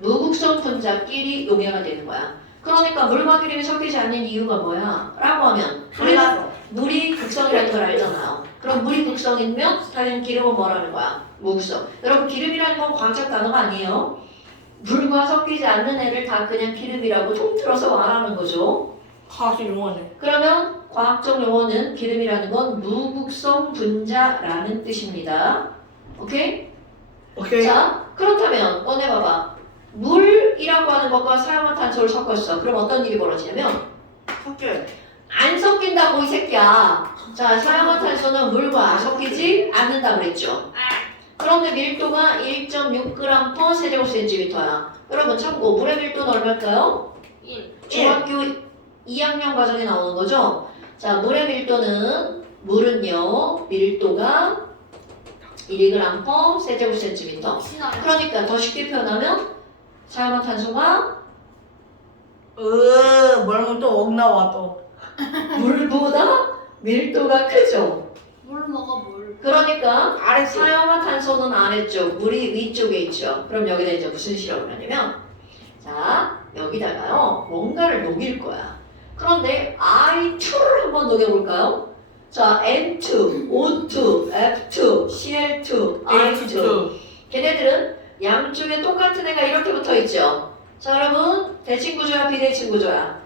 무극성 분자끼리 용해가 되는 거야. 그러니까 물과 기름이 섞이지 않는 이유가 뭐야? 라고 하면 우리가 물이 극성이라는 걸 알잖아요. 그럼 물이 극성이면 당연히 기름은 뭐라는 거야? 무극성. 여러분 기름이라는 건 과학적 단어가 아니에요. 물과 섞이지 않는 애를 다 그냥 기름이라고 통틀어서 말하는 거죠. 과학적 용어네. 그러면 과학적 용어는 기름이라는 건 무극성 분자라는 뜻입니다. 오케이? 오케이. 자, 그렇다면 꺼내봐봐. 물이라고 하는 것과 사용화탄소를 섞었어. 그럼 어떤 일이 벌어지냐면 섞여. 안 섞인다고 이 새끼야. 자, 사용화탄소는 물과 섞이지 않는다고 그랬죠. 그런데 밀도가 1.6g/cm야. 여러분 참고 물의 밀도는 얼마일까요? 1. 중학교 2학년 과정에 나오는 거죠. 자, 물의 밀도는 물은요 밀도가 1g/cm. 그러니까 더 쉽게 표현하면 사용화탄소가 뭐라고 또 억 나와 또. 물보다 밀도가 크죠. 물 먹어 물. 그러니까 아래 사용화탄소는 아래쪽, 물이 위쪽에 있죠. 그럼 여기다 이제 무슨 실험을 하냐면 자, 여기다가요 뭔가를 녹일 거야. 그런데 I2를 한번 녹여볼까요? 자, N2, O2, F2, CL2, I2 걔네들은 양쪽에 똑같은 애가 이렇게 붙어 있죠. 자, 여러분 대칭 구조야 비대칭 구조야?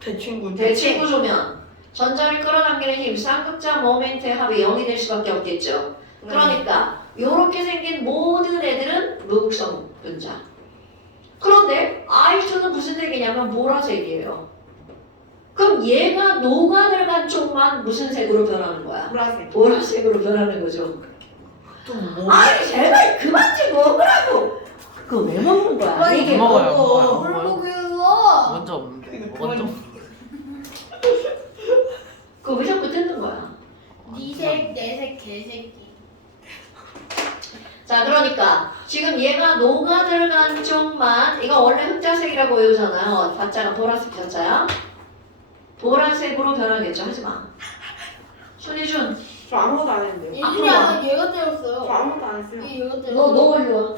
대친구. 대칭 구조면 전자를 끌어당기는 힘, 쌍극자 모멘트의 합이 0이 될 수밖에 없겠죠. 그러니까 이렇게 생긴 모든 애들은 무극성 분자. 그런데 I2는 무슨 색이냐면 보라색이에요. 그럼 얘가 녹아 들어간 쪽만 무슨 색으로 변하는 거야? 보라색. 보라색으로 변하는 거죠. 또 뭐? 아니 제발 그만 좀 먹으라고. 그거 왜 먹는 거야? 이게 이게 먹어요. 먹어. 물 먹어요. 먹여. 먼저 없는데. 그거 먼저. 그거 왜 자꾸 뜯는 거야? 니색 내색 개새끼. 자, 그러니까 지금 얘가 녹아 들어간 쪽만 이거 원래 흑자색이라고 외우잖아요. 자자가 보라색 자자야. 보라색으로 변하겠죠. 하지 마. 손희준, 저 아무것도 안 했는데. 예준이 아까 얘가 때렸어요. 저 아무것도 안 했어요. 얘가 때렸어. 너 빨리 와.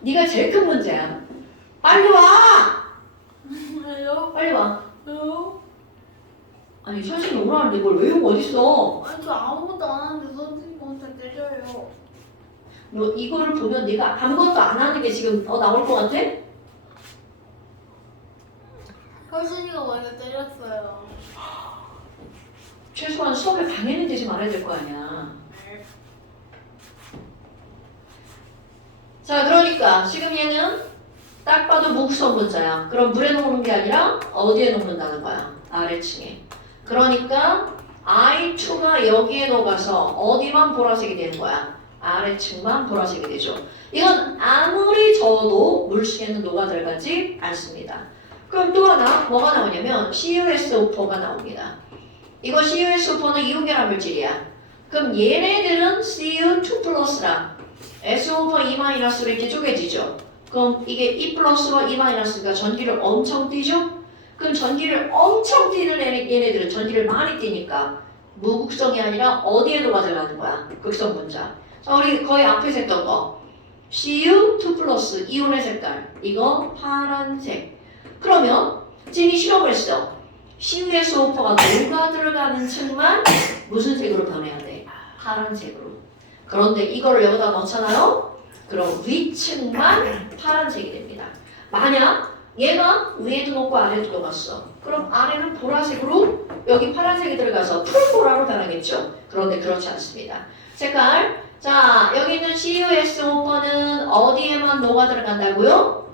네가 제일 큰 문제야. 빨리 와. 왜요? 빨리 와. 왜요? 아니 선생님 오라는데 이걸 외우고 어딨어? 아니 저 아무것도 안 하는데 선생님한테 때려요. 너 이거를 보면 네가 아무것도 안 하는 게 지금 나올 것 같아? 혈순이가 먼저 때렸어요. 최소한 수업에 방해는 되지 말아야 될 거 아니야. 자, 그러니까 지금 얘는 딱 봐도 무극성 분자야. 그럼 물에 녹는 게 아니라 어디에 녹는다는 거야? 아래층에. 그러니까 I2가 여기에 녹아서 어디만 보라색이 되는 거야? 아래층만 보라색이 되죠. 이건 아무리 저어도 물속에는 녹아 들어가지 않습니다. 그럼 또 하나 뭐가 나오냐면 CuSO4가 나옵니다. 이거 CuSO4는 이온결합 물질이야. 그럼 얘네들은 Cu2+랑 S5번 E-로 이렇게 쪼개지죠. 그럼 이게 E 플러스와 E-가 전기를 엄청 띄죠? 그럼 전기를 엄청 띄는 얘네들은 전기를 많이 띄니까 무극성이 아니라 어디에 녹아들어가는 거야? 극성 분자. 자, 우리 거의 앞에서 했던 거. Cu2 플러스 이온의 색깔. 이거 파란색. 그러면 진이 실험을 했어. CuSO4가 녹아들어가는 층만 무슨 색으로 변해야 돼? 파란색으로. 그런데 이거를 여기다 넣잖아요? 그럼 위층만 파란색이 됩니다. 만약 얘가 위에도 녹고 아래도 녹았어. 그럼 아래는 보라색으로 여기 파란색이 들어가서 풀보라로 변하겠죠. 그런데 그렇지 않습니다. 색깔. 자, 여기 있는 CuSO4는 어디에만 녹아 들어간다고요?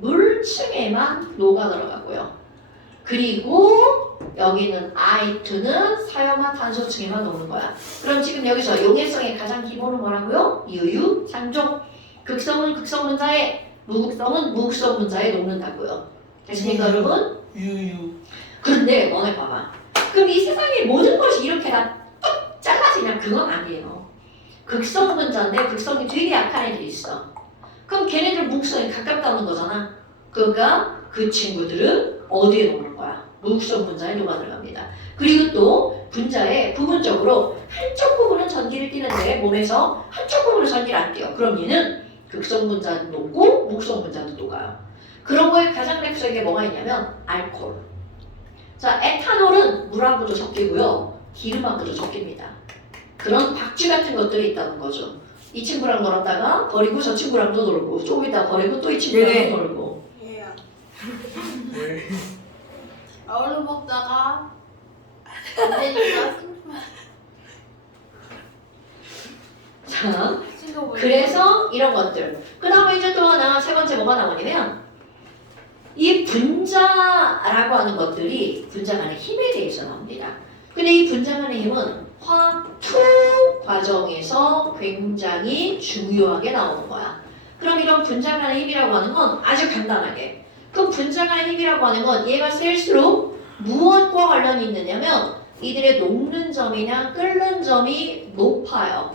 물층에만 녹아 들어가고요. 그리고 여기는 I2는 사염화탄소층에만 녹는 거야. 그럼 지금 여기서 용해성의 가장 기본은 뭐라고요? 유유, 상종. 극성은 극성 분자에, 무극성은 무극성 분자에 녹는다고요. 됐습니까, 여러분? 유유. 그런데 너네 봐봐. 그럼 이 세상의 모든 것이 이렇게 다 뚝 잘라지냐? 그건 아니에요. 극성 분자인데 극성이 되게 약한 애들이 있어. 그럼 걔네들 무극성이 가깝다는 거잖아. 그러니까 그 친구들은 어디에 녹는 거야? 무극성 분자에 녹아 들어갑니다. 그리고 또 분자에 부분적으로 한쪽 부분은 전기를 띠는데 몸에서 한쪽 부분은 전기를 안 띄어. 그럼 얘는 극성 분자도 녹고 무극성 분자도 녹아요. 그런 거에 가장 대표적인 게 뭐가 있냐면 알코올. 자, 에탄올은 물하고도 섞이고요. 기름하고도 섞입니다. 그런 박쥐 같은 것들이 있다는 거죠. 이 친구랑 놀았다가 버리고 저 친구랑도 놀고 조금 이따 버리고 또 이 친구랑도 놀고. 얘야. 왜? 얼른 먹다가 안 되니까 자, 친구 그래서 이런 것들. 그 다음에 이제 또 하나 세 번째 뭐가 나오냐면 이 분자라고 하는 것들이 분자 간의 힘에 대해서 나옵니다. 근데 이 분자 간의 힘은 화투 과정에서 굉장히 중요하게 나오는 거야. 그럼 이런 분자 간의 힘이라고 하는 건 아주 간단하게. 그럼 분자 간의 힘이라고 하는 건 얘가 셀수록 무엇과 관련이 있느냐면 이들의 녹는 점이나 끓는 점이 높아요.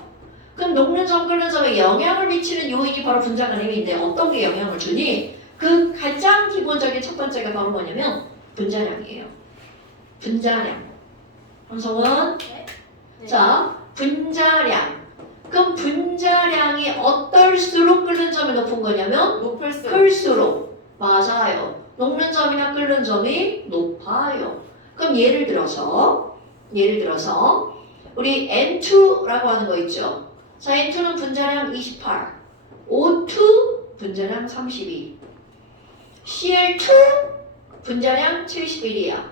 그럼 녹는 점, 끓는 점에 영향을 미치는 요인이 바로 분자 간의 힘인데 어떤 게 영향을 주니? 그 가장 기본적인 첫 번째가 바로 뭐냐면 분자량이에요. 분자량. 황성원. 네. 자, 분자량. 그럼 분자량이 어떨수록 끓는 점이 높은 거냐면 높을수록. 클수록. 맞아요. 녹는 점이나 끓는 점이 높아요. 그럼 예를 들어서 우리 N2라고 하는 거 있죠. 자, N2는 분자량 28, O2 분자량 32, Cl2 분자량 71이야.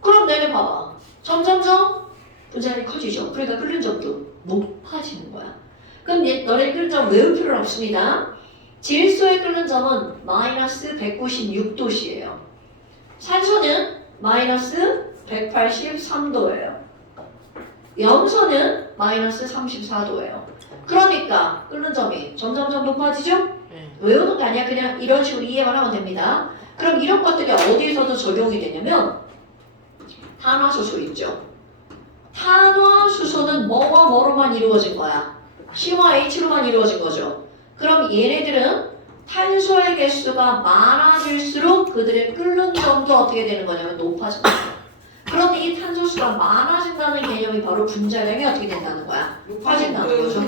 그럼 너네 봐봐. 점점점 분자량이 커지죠. 그러니까 끓는 점도 높아지는 거야. 그럼 너네 끓는 점 외울 필요는 없습니다. 질소의 끓는 점은 마이너스 196도씨예요. 산소는 마이너스 183도예요. 염소는 마이너스 34도예요. 그러니까 끓는 점이 점점점 높아지죠? 네. 외우는 거 아니야. 그냥 이런 식으로 이해만 하면 됩니다. 그럼 이런 것들이 어디에서도 적용이 되냐면 탄화수소 있죠. 탄화수소는 뭐와 뭐로만 이루어진 거야? C와 H로만 이루어진 거죠. 그럼 얘네들은 탄소의 개수가 많아질수록 그들의 끓는 점도 어떻게 되는 거냐면 높아진다. 그런데 이 탄소수가 많아진다는 개념이 바로 분자량이 어떻게 된다는 거야? 높아진다는 거죠.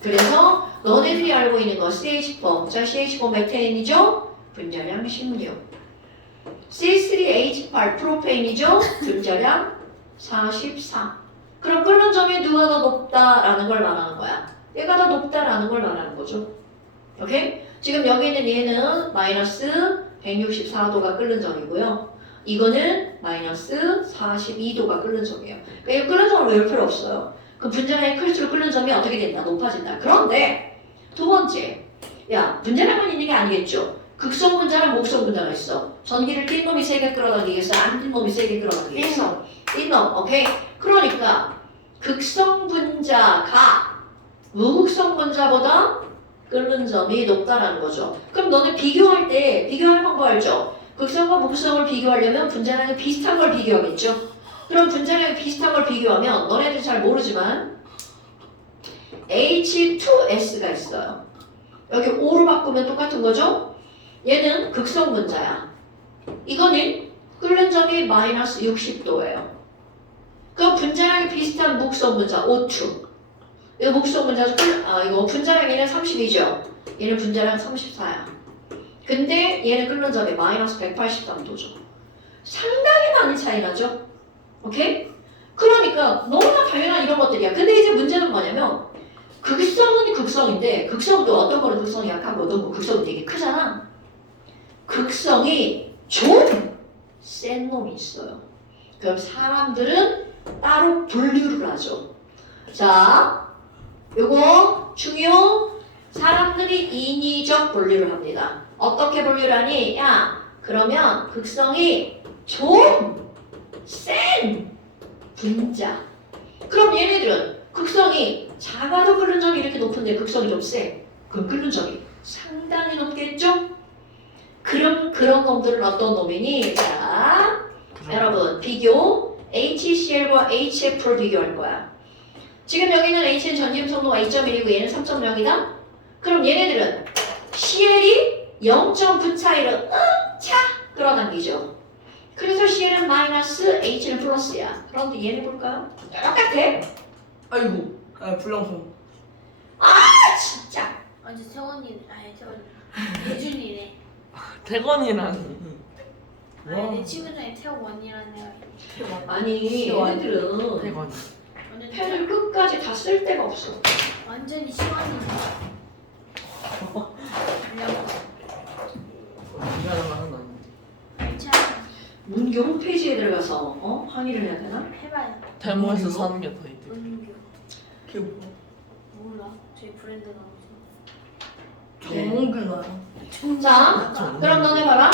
그래서 너네들이 알고 있는 거 CH4, 자 CH4 메테인이죠? 분자량 16. C3H8 프로페인이죠? 분자량 44. 그럼 끓는 점이 누가 더 높다라는 걸 말하는 거야. 얘가 더 높다라는 걸 말하는 거죠. 오케이? 지금 여기 있는 얘는 마이너스 164도가 끓는 점이고요. 이거는 마이너스 42도가 끓는 점이에요. 그러니까 이거 끓는 점을 외울 필요 없어요. 그 분자량이 클수록 끓는 점이 어떻게 된다? 높아진다. 그런데 두 번째, 야 분자량만 있는 게 아니겠죠. 극성 분자랑 목성 분자가 있어. 전기를 띈 놈이 세게 끌어당기겠어? 안 띈 놈이 세게 끌어당기겠어? 띈 놈, 오케이? 그러니까 극성 분자가 무극성 분자보다 끓는 점이 높다라는 거죠. 그럼 너네 비교할 때 비교할 방법 알죠? 극성과 무극성을 비교하려면 분자량이 비슷한 걸 비교하겠죠. 그럼 분자량이 비슷한 걸 비교하면 너네들 잘 모르지만 H2S가 있어요. 여기 O로 바꾸면 똑같은 거죠? 얘는 극성 분자야. 이거는 끓는 점이 마이너스 60도예요. 그럼 분자량이 비슷한 목성 분자 O2. 이거 목성 분자죠? 이거 분자량 얘는 30이죠? 얘는 분자량 34야. 근데 얘는 끓는 점이 마이너스 183도죠. 상당히 많이 차이 나죠? 오케이? 그러니까 너무나 당연한 이런 것들이야. 근데 이제 문제는 뭐냐면 극성은 극성인데 극성도 어떤 거는 극성이 약하고 어떤 거 극성이 되게 크잖아. 극성이 좀 센 놈이 있어요. 그럼 사람들은 따로 분류를 하죠. 자, 요거 중요. 사람들이 인위적 분류를 합니다. 어떻게 분류를 하니? 야, 그러면 극성이 좀 센 분자. 그럼 얘네들은 극성이 작아도 끓는 점이 이렇게 높은데 극성이 좀 세. 그럼 끓는 점이 상당히 높겠죠? 그럼 그런 놈들은 어떤 놈이니? 자, 여러분 비교 HCl과 HF를 비교할 거야. 지금 여기는 H는 전기음 성도가 2.1이고 얘는 3.0이다? 그럼 얘네들은 CL이 0.9 차이로 차 끌어당기죠. 그래서 CL은 마이너스, H는 플러스야. 그런데 얘네 볼까요? 똑같아. 아이고. 아 불량품. 아 진짜. 완전 태원이네. 아니 태원. 예준이네. 태건이라니. 아니 내 친구 중에 태원이라는 애가 있네. 아니 얘네들은 태건이. 완전 펜을 끝까지 다 쓸 데가 없어. 완전히 시원이네. 그냥 미안한 말은 아닌데. 괜찮아. 문교 홈페이지에 들어가서 항의를 해야 되나? 해봐요. 대모에서 사는 게 더 이득. 은교. 그게 뭐야? 몰라. 저희 브랜드 나오지. 정근아요. 자, 그럼 너네 봐라.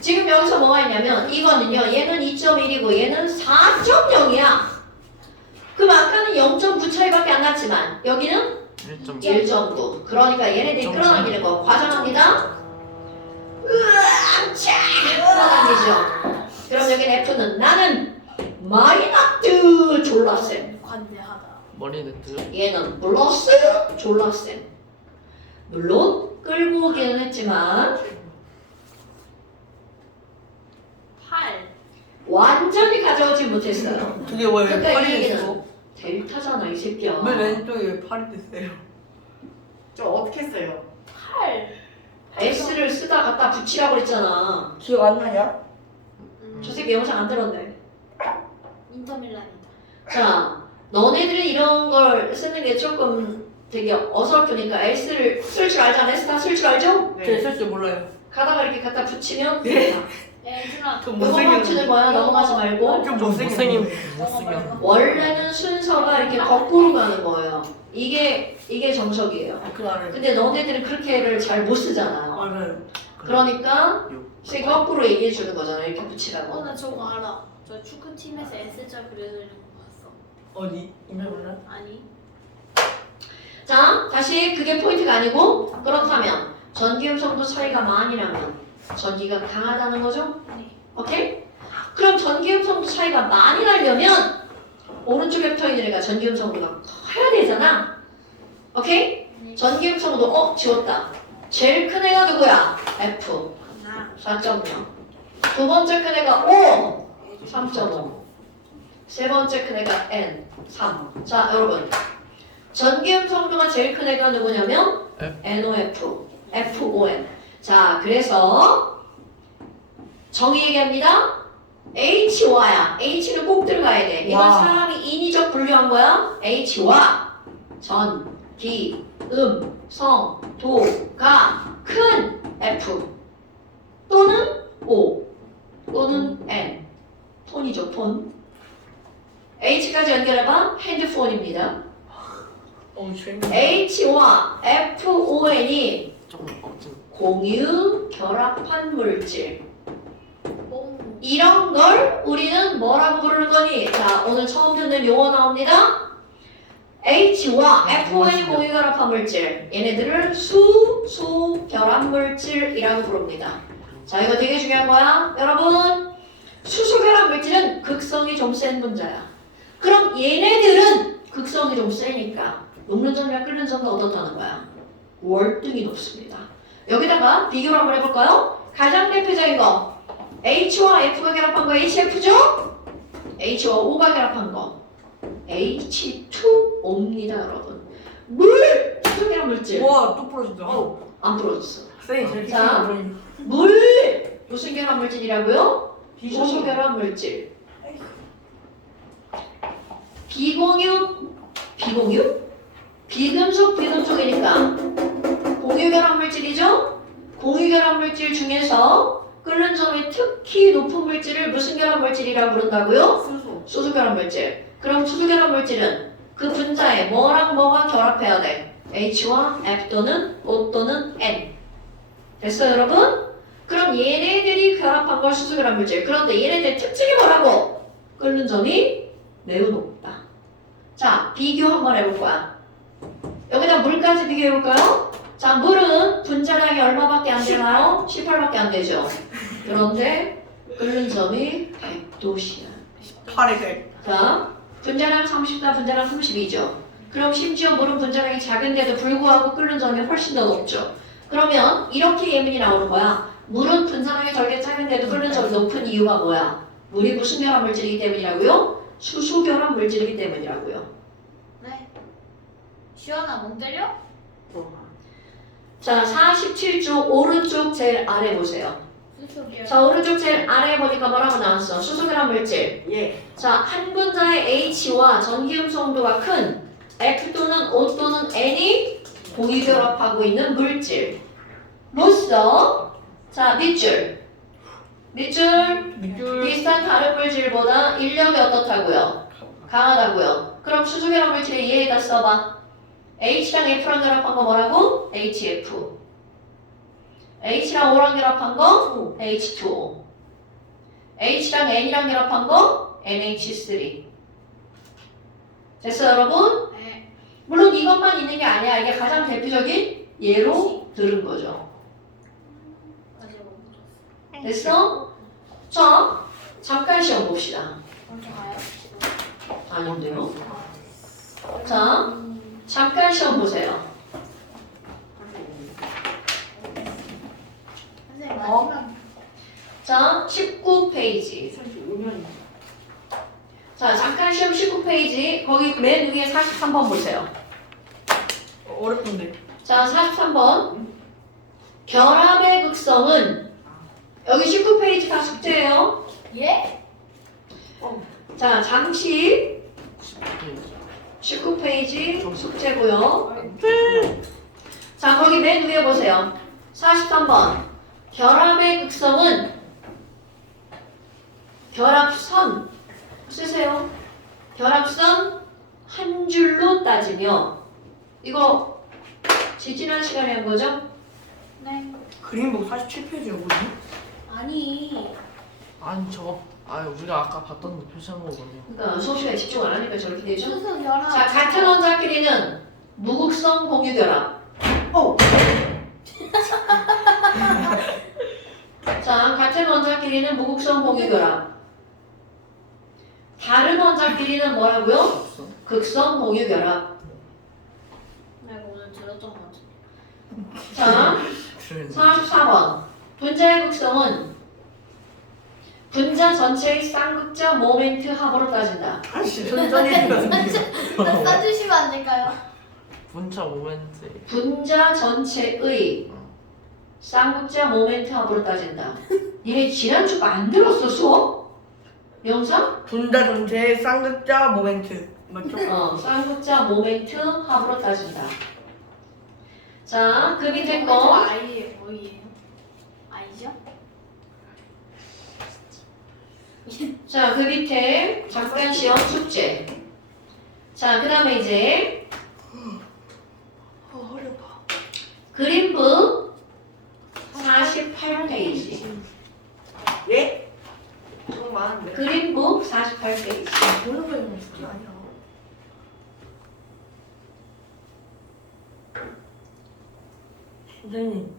지금 여기서 뭐가 있냐면 이거는요. 얘는 2.1이고 얘는 4.0이야. 그럼 아까는 0.9 차이밖에 안 났지만 여기는 1.9. 1.9. 그러니까 얘네들이 끌어당기는 거 과정합니다. 으악! 차! 끌어당기죠. 그럼 여기 F는 나는 마이너스 졸라 쌤. 관대하다. 머리 네트. 얘는 플러스 졸라 쌤. 물론 끌고 오기는 했지만 8. 완전히 가져오지 못했어요. 그게 왜 그러니까 이 8이 얘기는 됐어? 델타잖아 이 새끼야. 맨 왼쪽에 왜 8이 됐어요? 저 어떻게 써요? 8. S를 쓰다 갖다 붙이라고 그랬잖아. 기억 안 나냐? 저 새끼 영상 안 들었네. 인터밀란이다. 자, 너네들이 이런 걸 쓰는 게 조금 되게 어설프니까 S를 쓸 줄 알잖아. S 다 쓸 줄 알죠? 제 쓸 줄 몰라요. 가다가 이렇게 갖다 붙이면 예준아. 좀 이거 멈추는 거야. 넘어가지 말고. 좀 못생긴 못생긴. 못생긴. 원래는 순서가 이렇게 거꾸로 가는 거예요. 이게 정석이에요. 그날을. 근데 너네들은 그렇게를 잘 못 쓰잖아. 맞아요. 그러니까 쌤이 거꾸로 얘기해 주는 거잖아. 이렇게 붙이라고. 나 저거 알아. 저 축구팀에서 S자 그려드리는 거 봤어. 어디? 임해볼래? 아니. 자, 다시 그게 포인트가 아니고 그렇다면 전기음 성도 차이가 많이 나면 전기가 강하다는 거죠? 네. 오케이? 그럼 전기음 성도 차이가 많이 나려면 오른쪽에 붙어있는 애가 전기음 성도가 커야 되잖아. 오케이? 네. 전기음 성도 지웠다. 제일 큰 애가 누구야? F 나. 4.0. 두 번째 큰 애가 O 3.5. 세 번째 큰 애가 N 3. 자, 여러분. 전기음 성도가 제일 큰 애가 누구냐면 F. NOF, FON. 자, 그래서 정의 얘기합니다. H와야. H는 꼭 들어가야 돼. 이건 와. 사람이 인위적 분류한 거야. H와 전, 기, 성, 도가 큰 F 또는 O 또는 N. 톤이죠, 톤. H까지 연결해봐. 핸드폰입니다. 재밌네. H와 FON이 좀 억진. 공유 결합한 물질. 뽕. 이런 걸 우리는 뭐라고 부르는 거니? 자, 오늘 처음 듣는 용어 나옵니다. H와 FON이 공유 결합한 물질. 얘네들을 수소 결합 물질이라고 부릅니다. 자, 이거 되게 중요한 거야. 여러분, 수소 결합 물질은 극성이 좀 센 분자야. 그럼 얘네들은 극성이 좀 세니까 녹는 점이랑 끓는 점은 어떻다는 거야? 월등히 높습니다. 여기다가 비교를 한번 해볼까요? 가장 대표적인 거 H와 F가 결합한 거 HF죠? H와 O가 결합한 거 H2O입니다 여러분. 물! 수소계란 물질 와, 또 부러진다. 안 풀어졌어. 쌤이 제일 자. 기분 물! 무슨 결합 물질이라고요? 소수 결합 물질. 비공유? 비공유? 비금속 비금속이니까 공유 결합 물질이죠? 공유 결합 물질 중에서 끓는 점이 특히 높은 물질을 무슨 결합 물질이라고 부른다고요? 수소. 소수 결합 물질. 그럼 소수 결합 물질은 그 분자에 뭐랑 뭐가 결합해야 돼? H와 F 또는 O 또는 N. 됐어요, 여러분? 그럼 얘네들이 결합한 걸 수수 결합 물질. 그런데 얘네들 특징이 뭐라고? 끓는 점이 매우 높다. 자, 비교 한번 해볼 거야. 여기다 물까지 비교해볼까요? 자, 물은 분자량이 얼마밖에 안 되나요? 18밖에 안 되죠. 그런데 끓는 점이 100도씨야. 8에 100. 자, 분자량 30다, 분자량 32죠. 그럼 심지어 물은 분자량이 작은데도 불구하고 끓는 점이 훨씬 더 높죠. 그러면 이렇게 예문이 나오는 거야. 물은 분자량이 저렇게 작은데도 끓는 점이 높은 이유가 뭐야? 물이 무슨 결합 물질이기 때문이라고요? 수소 결합 물질이기 때문이라고요. 네. 시원아 멍 때려? 자, 47쪽 오른쪽 제일 아래 보세요. 수소기야. 자, 오른쪽 제일 아래 보니까 뭐라고 나왔어? 수소 결합 물질. 예. 자, 한 분자의 H와 전기음 성도가 큰 F 또는 O 또는 N이 공유 결합하고 있는 물질로서 자, 밑줄 비슷한 다른 물질보다 인력이 어떻다고요? 강하다고요. 그럼 수소 결합 물질의 예에다 써봐. H랑 F랑 결합한 거 뭐라고? HF. H랑 O랑 결합한 거? H2O. H랑 N이랑 결합한 거? NH3. 됐어요, 여러분? 네. 물론 이것만 있는 게 아니야. 이게 가장 대표적인 예로 들은 거죠. 아직 못 붙였어. 됐어? 자, 잠깐 시험 봅시다. 먼저 가요? 아닌데요? 자, 잠깐 시험 보세요. 선생님 마지막. 자, 19페이지. 35년이. 자, 잠깐 시험 19페이지. 거기 맨 위에 43번 보세요. 어렵던데. 자, 43번. 결합의 극성은 여기 19페이지가 숙제예요. 예? 자, 잠시 19페이지 숙제고요. 자, 거기 맨 위에 보세요. 43번. 결합의 극성은 결합선 쓰세요. 결합선 한 줄로 따지며 이거 지난 시간에 한 거죠? 네. 그림북 47페이지였거든요. 아니. 아니 저거 우리가 아까 봤던 거 표시한 거거든요. 그러니까 수업 시간에 집중 안 하니까 저렇게 되죠? 수소 결합. 자, 같은 원자끼리는 무극성 공유 결합. 자, 같은 원자끼리는 무극성 공유 결합. 다른 원자끼리는 뭐라고요? 극성 공유 결합. 내가 오늘 들었던 것 같은데. 자, 44번. 분자의 극성은 분자 전체의 쌍극자 모멘트 합으로 따진다. 아씨, 천천히 해주세요. 써주시면 안 될까요? 분자 모멘트. 분자 전체의 쌍극자 모멘트 합으로 따진다. 얘네 지난주 안 들었어 수업? 영상? 분자 전체의 쌍극자 모멘트. 맞죠? 쌍극자 모멘트 합으로 따진다. 자, 그 밑에 저 거. 아이예요. 뭐예요? 아이죠? 자, 그 밑에 잠깐 시험 숙제. 자, 그 다음에 이제 어려워. 그림북 48페이지. 예? 너무 많은데. 그림북 48페이지. 보는 거는 숙제 아니야. 선생님.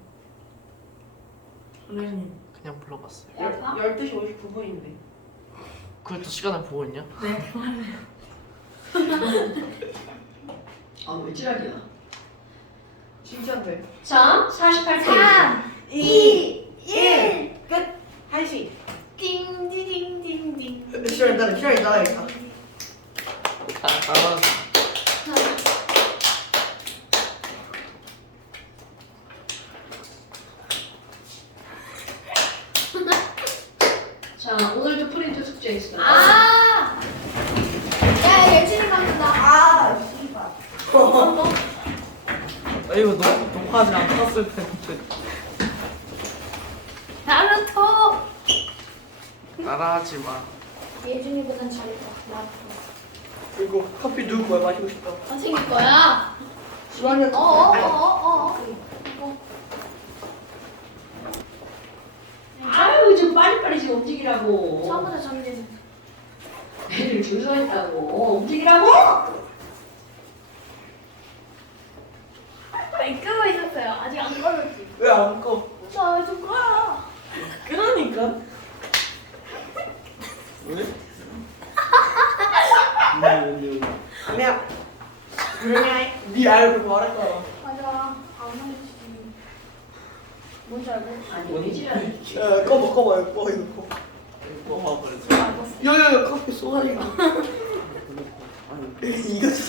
그냥 불러봤어요. 12시 59분인데. 그걸 또 시간을 보고 있냐? 네. 왜 찌랄이야. 진짜인데. 자, 48페이지. 3, 2, 1. 끝. 1시. 띵디딩딩딩. 시간이 따라야겠다. 다 자, 오늘도 프린트 숙제 있어요. 아! 야, 예진이 만든다. 아, 씨발. 이거 녹화하지 않았을 텐데. 나루토. 따라하지 마. 예준이보단 잘했다. 나루토. 그리고 커피 누구 거야 마시고 싶다. 선생님 거야. 수학년. 아유, 좀 빨리빨리 지금 움직이라고. 처음부터 정리는. 애들 줄 서 있다고. 움직이라고! 아니, 끄고 있었어요. 아직 안 걸었지. 왜 안 꺼? 나좀 꺼라. 그러니까. 왜? 그냥 네 알고 말할 거야. 맞아. 안 걸렸지. 뭔지 알고? 아니, 왜 찌랄이. 꺼봐 이거 꺼. 이거 봐버렸어. 알겠어. 야야야 커피 쏟아지고. 이거 진짜